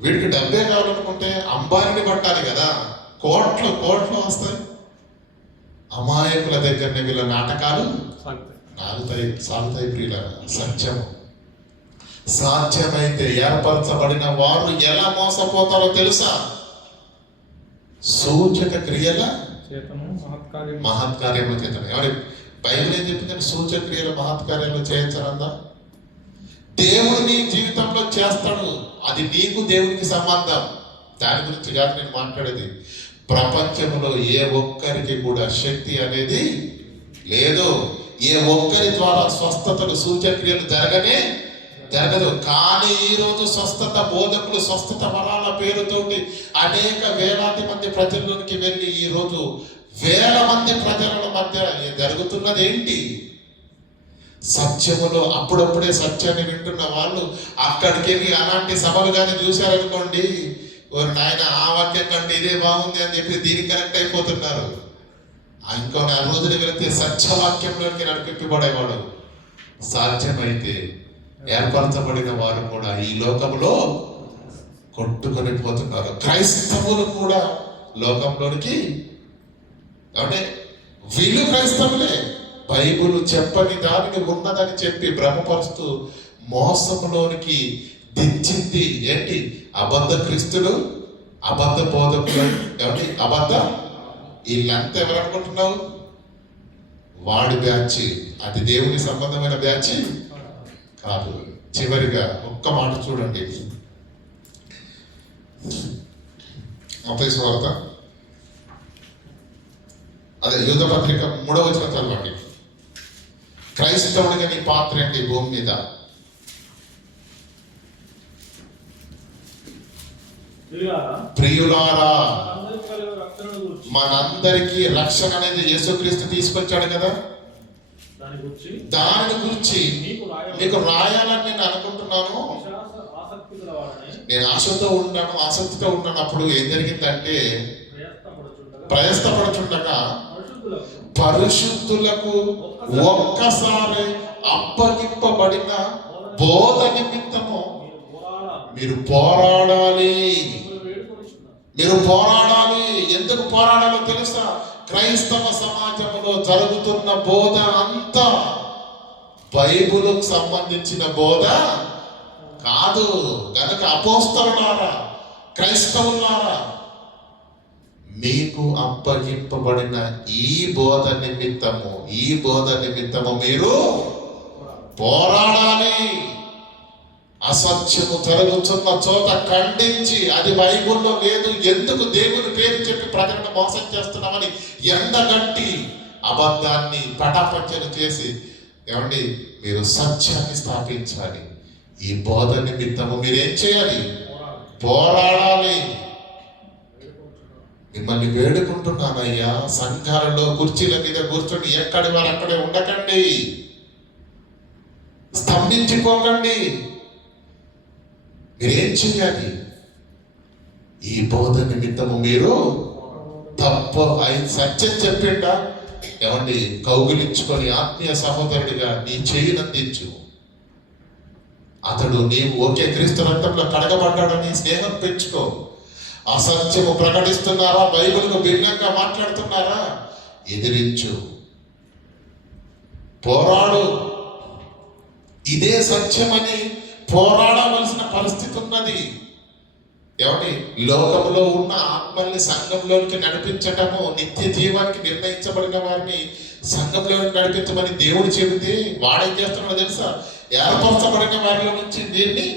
వీడికి డబ్బే కావాలనుకుంటే అంబారిని పట్టాలి కదా, కోట్లు వస్తాయి. అమాయకుల దగ్గరనే వీళ్ళ నాటకాలు సాగుతాయి ప్రియుల. సత్యము సాధ్యమైతే ఏర్పరచబడిన వారు ఎలా మోసపోతారో తెలుసా? సూచక క్రియల మహత్కార్యము చేతను. ఎవరి బైబిల్ ఏం చెప్పిందంటే సూచక క్రియల మహత్కార్యాలు చేయించాలందా? దేవుడు నీ జీవితంలో చేస్తాడు, అది నీకు దేవునికి సంబంధం. దాని గురించి కాదు నేను మాట్లాడేది. ప్రపంచంలో ఏ ఒక్కరికి కూడా శక్తి అనేది లేదు. ఏ ఒక్కరి ద్వారా స్వస్థతలు సూచక్రియలు జరగదు. కానీ ఈరోజు స్వస్థత బోధకులు స్వస్థత వరాల పేరుతోటి అనేక వేలాది మంది ప్రజల్లోనికి వెళ్ళి ఈరోజు వేల మంది ప్రజల మధ్య జరుగుతున్నది ఏంటి? సత్యములో అప్పుడప్పుడే సత్యాన్ని వింటున్న వాళ్ళు అక్కడికి వెళ్ళి అలాంటి సభలు కానీ చూశారనుకోండి, నాయన ఆ వాక్యం కంటే ఇదే బాగుంది అని చెప్పి దీనికి కనెక్ట్ అయిపోతున్నారు. ఇంకో 4 రోజులు వెళితే సత్యవాక్యంలోకి నడిపింపబడేవాడు. సాధ్యమైతే ఏర్పరచబడిన వారు కూడా ఈ లోకంలో కొట్టుకొని పోతున్నారు. క్రైస్తవులు కూడా లోకంలోనికి, అంటే వీళ్ళు క్రైస్తవులే, బైబుల్ చెప్పని దానిని ఉన్నదని చెప్పి భ్రమపరుస్తూ మోసంలోనికి దించింది ఏంటి? అబద్ధ క్రీస్తులు, అబద్ధ బోధకులు, ఏమంటే వీళ్ళంతా ఎవరు అనుకుంటున్నావు? వాడి బ్యాచ్. అది దేవుని సంబంధమైన బ్యాచ్ కాదు. చివరిగా ఒక్క మాట చూడండి, మత్తయి సువార్త యూద పత్రిక 3వ వచనం చదవండి. క్రైస్తవుడిగా నీ పాత్ర ఏంటి భూమి మీద? ప్రియులారా, మనందరికీ రక్షణ అనేది యేసుక్రీస్తు తీసుకొచ్చాడు కదా, దాని గురించి మీకు రాయాలని నేను అనుకుంటున్నాను. నేను ఆశతో ఉన్నప్పుడు ఏం జరిగిందంటే, ప్రయత్నపడుచుండగా పరిశుద్ధులకు ఒక్కసారి అప్పగింపబడిన బోధ నిమిత్తము మీరు పోరాడాలి. ఎందుకు పోరాడాలో తెలుసా? క్రైస్తవ సమాజంలో జరుగుతున్న బోధ అంతా బైబిలుకు సంబంధించిన బోధ కాదు. కనుక అపోస్తలులారా, క్రైస్తవులారా, మీకు అప్పగింపబడిన ఈ బోధ నిమిత్తము మీరు పోరాడాలి. అసత్యము జరుగుతున్న చోట ఖండించి, అది బైబిల్లో లేదు, ఎందుకు దేవుని పేరు చెప్పి ప్రజలను మోసం చేస్తున్నామని ఎండగట్టి అబద్ధాన్ని పటాపంచలు చేసి, ఏమండి, మీరు సత్యాన్ని స్థాపించాలి. ఈ బోధ నిమిత్తము మీరేం చేయాలి? పోరాడాలి. మిమ్మల్ని వేడుకుంటున్నానయ్యా, సంఘాలలో కుర్చీల మీద కూర్చొని ఎక్కడి వారు అక్కడే ఉండకండి, స్తంభించిపోకండి. మీరేం చేయాలి? ఈ బోధ నిమిత్తము మీరు సత్యం చెప్పిండా, ఏమండి, కౌగిలించుకొని ఆత్మీయ సహోదరుడిగా నీ చేయినందించు. అతడు నీవు ఒకే క్రీస్తు రక్తంలో కడగబడ్డాడని స్నేహం పెంచుకో. అసత్యము ప్రకటిస్తున్నారా, బైబిల్కు భిన్నంగా మాట్లాడుతున్నారా, ఎదిరించు, పోరాడు. ఇదే సత్యమని పోరాడవలసిన పరిస్థితి ఉన్నది. ఏమండి, లోకంలో ఉన్న ఆత్మల్ని సంఘంలోనికి నడిపించటము, నిత్య జీవానికి నిర్ణయించబడిన వారిని సంఘంలోనికి నడిపించమని దేవుడు చెబితే వాడేం చేస్తున్నాడో తెలుసా? ఏర్పరచబడిన వారిలో నుంచి దీన్ని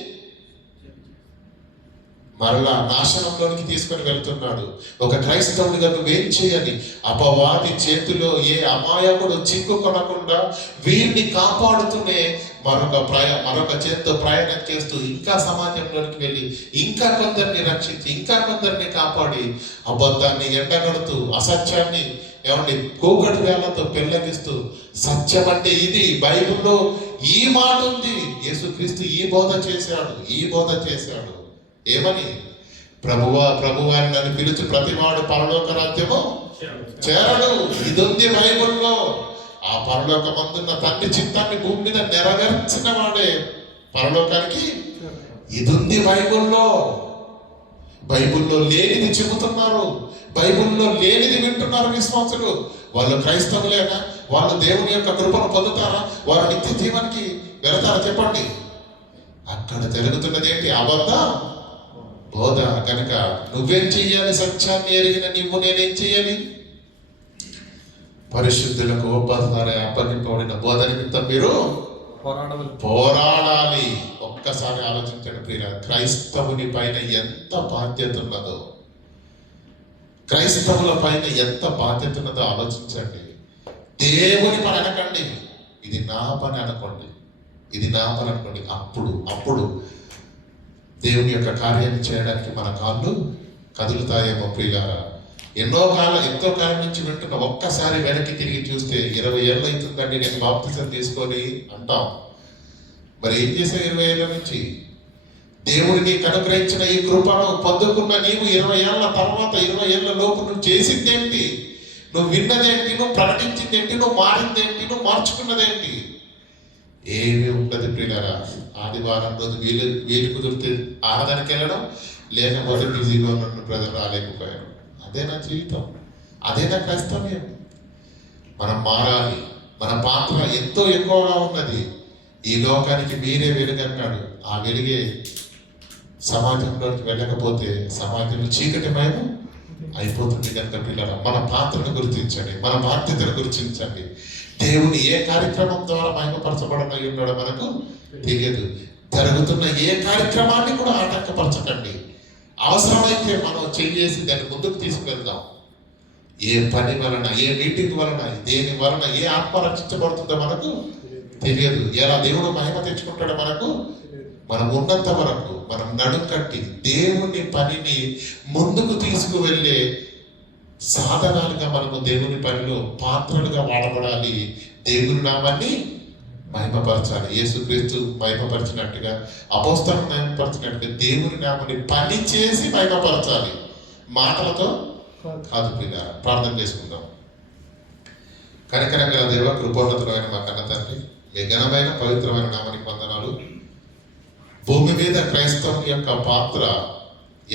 మరలా నాశనంలోనికి తీసుకొని వెళ్తున్నాడు. ఒక క్రైస్తవుడిగా నువ్వేం చేయాలి? అపవాది చేతిలో ఏ అమాయకుడు చిక్కుకొనకుండా వీరిని కాపాడుతూనే మరొక చేతితో ప్రయాణం చేస్తూ ఇంకా సమాజంలోనికి వెళ్ళి ఇంకా కొందరిని రక్షించి ఇంకా కొందరిని కాపాడి అబద్ధాన్ని ఎండగడుతూ అసత్యాన్ని, ఏమండి, కూకటి వేళ్లతో పెళ్ళగిస్తూ, సత్యం అంటే ఇది, బైబిల్లో ఈ మాట ఉంది, యేసుక్రీస్తు ఈ బోధ చేశాడు. ఏమని? ప్రభువాని నన్ను పిలిచి ప్రతివాడు పరలోక రాజ్యము చేరడు. ఇది ఉంది బైబిల్లో. ఆ పరలోకమందున్న తండ్రి చిత్తాన్ని భూమి మీద నెరవేర్చిన వాడే పరలోకానికి. ఇది ఉంది బైబిల్లో. బైబిల్లో లేనిది చెబుతున్నారు, బైబిల్లో లేనిది వింటున్నారు విశ్వాసులు. వాళ్ళు క్రైస్తవులేనా? వాళ్ళు దేవుని యొక్క కృపను పొందుతారా? వారు నిత్య జీవానికి వెళతారా? చెప్పండి. అక్కడ జరుగుతున్నది ఏంటి? అబద్ధ బోధ. కనుక నువ్వేం చెయ్యాలి? సత్యాన్ని ఎరిగిన నువ్వు నేనేం చెయ్యాలి? పరిశుద్ధులకు అప్పగింపబడిన బోధ నిమిత్తం మీరు పోరాడాలి. ఒక్కసారి ఆలోచించండి ప్రియ, క్రైస్తవుని పైన ఎంత బాధ్యత ఉన్నదో, క్రైస్తవుల పైన ఎంత బాధ్యత ఉన్నదో ఆలోచించండి. దేవుని పని అనకండి, ఇది నా పని అనుకోండి, అప్పుడు దేవుని యొక్క కార్యాన్ని చేయడానికి మన కాళ్ళు కదులుతాయేమో ప్రియులారా. ఎంతో కాలం నుంచి వింటున్న ఒక్కసారి వెనక్కి తిరిగి చూస్తే 20 ఏళ్ళు అవుతుందండి నేను బాప్తిసం తీసుకొని అంటాం. మరి ఏం చేసావు 20 ఏళ్ళ నుంచి? దేవుడు నీకు అనుగ్రహించిన ఈ కృపను పొందుకున్న నీవు 20 ఏళ్ళ తర్వాత 20 ఏళ్ళ లోపు నువ్వు చేసిందేంటి? నువ్వు విన్నదేంటి? నువ్వు ప్రకటించిందేంటి? నువ్వు మారిందేంటి? నువ్వు మార్చుకున్నదేంటి? ఏమీ ఉండదు ప్రియులారా. ఆదివారం రోజు వీలు కుదిరితే ఆరాధనకి వెళ్ళడం, లేకపోతే బిజీగా ఉన్న ప్రజలు రాలేకపోయారు. అదే నా జీవితం, అదే నా క్రైస్తవ్యం. మనం మారాలి. మన పాత్ర ఎంతో ఎక్కువగా ఉన్నది. ఈ లోకానికి మీరే వెలుగన్నాడు. ఆ వెలుగే సమాజంలోకి వెళ్ళకపోతే సమాజంలో చీకటిమయం అయిపోతుంది. కనుక పిల్లలు మన పాత్రను గుర్తించండి, మన బాధ్యతను గుర్తించండి. దేవుని ఏ కార్యక్రమం ద్వారా మహిమపరచబడనై ఉన్నాడో మనకు తెలియదు. జరుగుతున్న ఏ కార్యక్రమాన్ని కూడా ఆటంకపరచకండి. అవసరమైతే మనం చేసి దాన్ని ముందుకు తీసుకెళ్దాం. ఏ పని వలన, ఏ మీటింగ్ వలన, దేని వలన ఏ ఆత్మ రక్షించబడుతుందో మనకు తెలియదు. ఎలా దేవుడు మహిమ తెచ్చుకుంటాడో మనకు. మనం ఉన్నంత వరకు మనం నడుం కట్టి దేవుని పనిని ముందుకు తీసుకువెళ్ళే సాధనాలుగా మనము దేవుని పనిలో పాత్రలుగా వాడబడాలి. దేవుని నామాన్ని మహిమపరచాలి. యేసుక్రీస్తు మహిమపరిచినట్టుగా, అపోస్తలులు మహిమపరిచినట్టుగా దేవుని నామాన్ని పని చేసి మహిమపరచాలి. మాటలతో కాదు పిల్లారా. ప్రార్థన చేసుకుందాం. కనికరంగా దేవ, కృపోన్నతులైన మా కన్న తండ్రి, మీ ఘనమైన పవిత్రమైన నామానికి వందనాలు. భూమి మీద క్రైస్తవుని యొక్క పాత్ర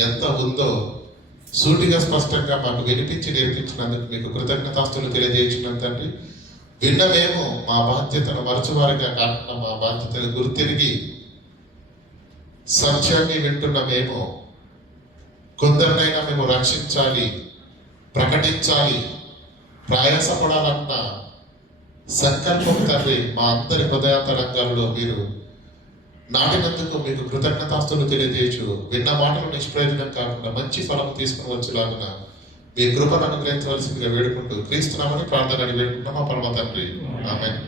ఎంత ఉందో సూటిగా స్పష్టంగా మాకు వినిపించి నేర్పించినందుకు మీకు కృతజ్ఞతాస్తులు తెలియజేయించినంత తండ్రి. విన్నమేమో మా బాధ్యతను మరచువారిగా కాకుండా మా బాధ్యతను గుర్తిరిగి సత్యాన్ని వింటున్నమేమో కొందరినైనా మేము రక్షించాలి, ప్రకటించాలి, ప్రయాసపడాలన్న సంకల్పం తండ్రి మా అందరి హృదయాంతరంగాల్లో మీరు నాటినందుకు మీకు కృతజ్ఞతాస్తులు తెలియజేయచ్చు. విన్న మాటలు నిష్ప్రయోజనం కాకుండా మంచి ఫలం తీసుకుని వచ్చేలాగా మీ కృపను అనుగ్రహించవలసిందిగా వేడుకుంటూ క్రీస్తునామని ప్రార్థన వేడుకుంటున్నాం మా పరమ తండ్రి. ఆమేన్.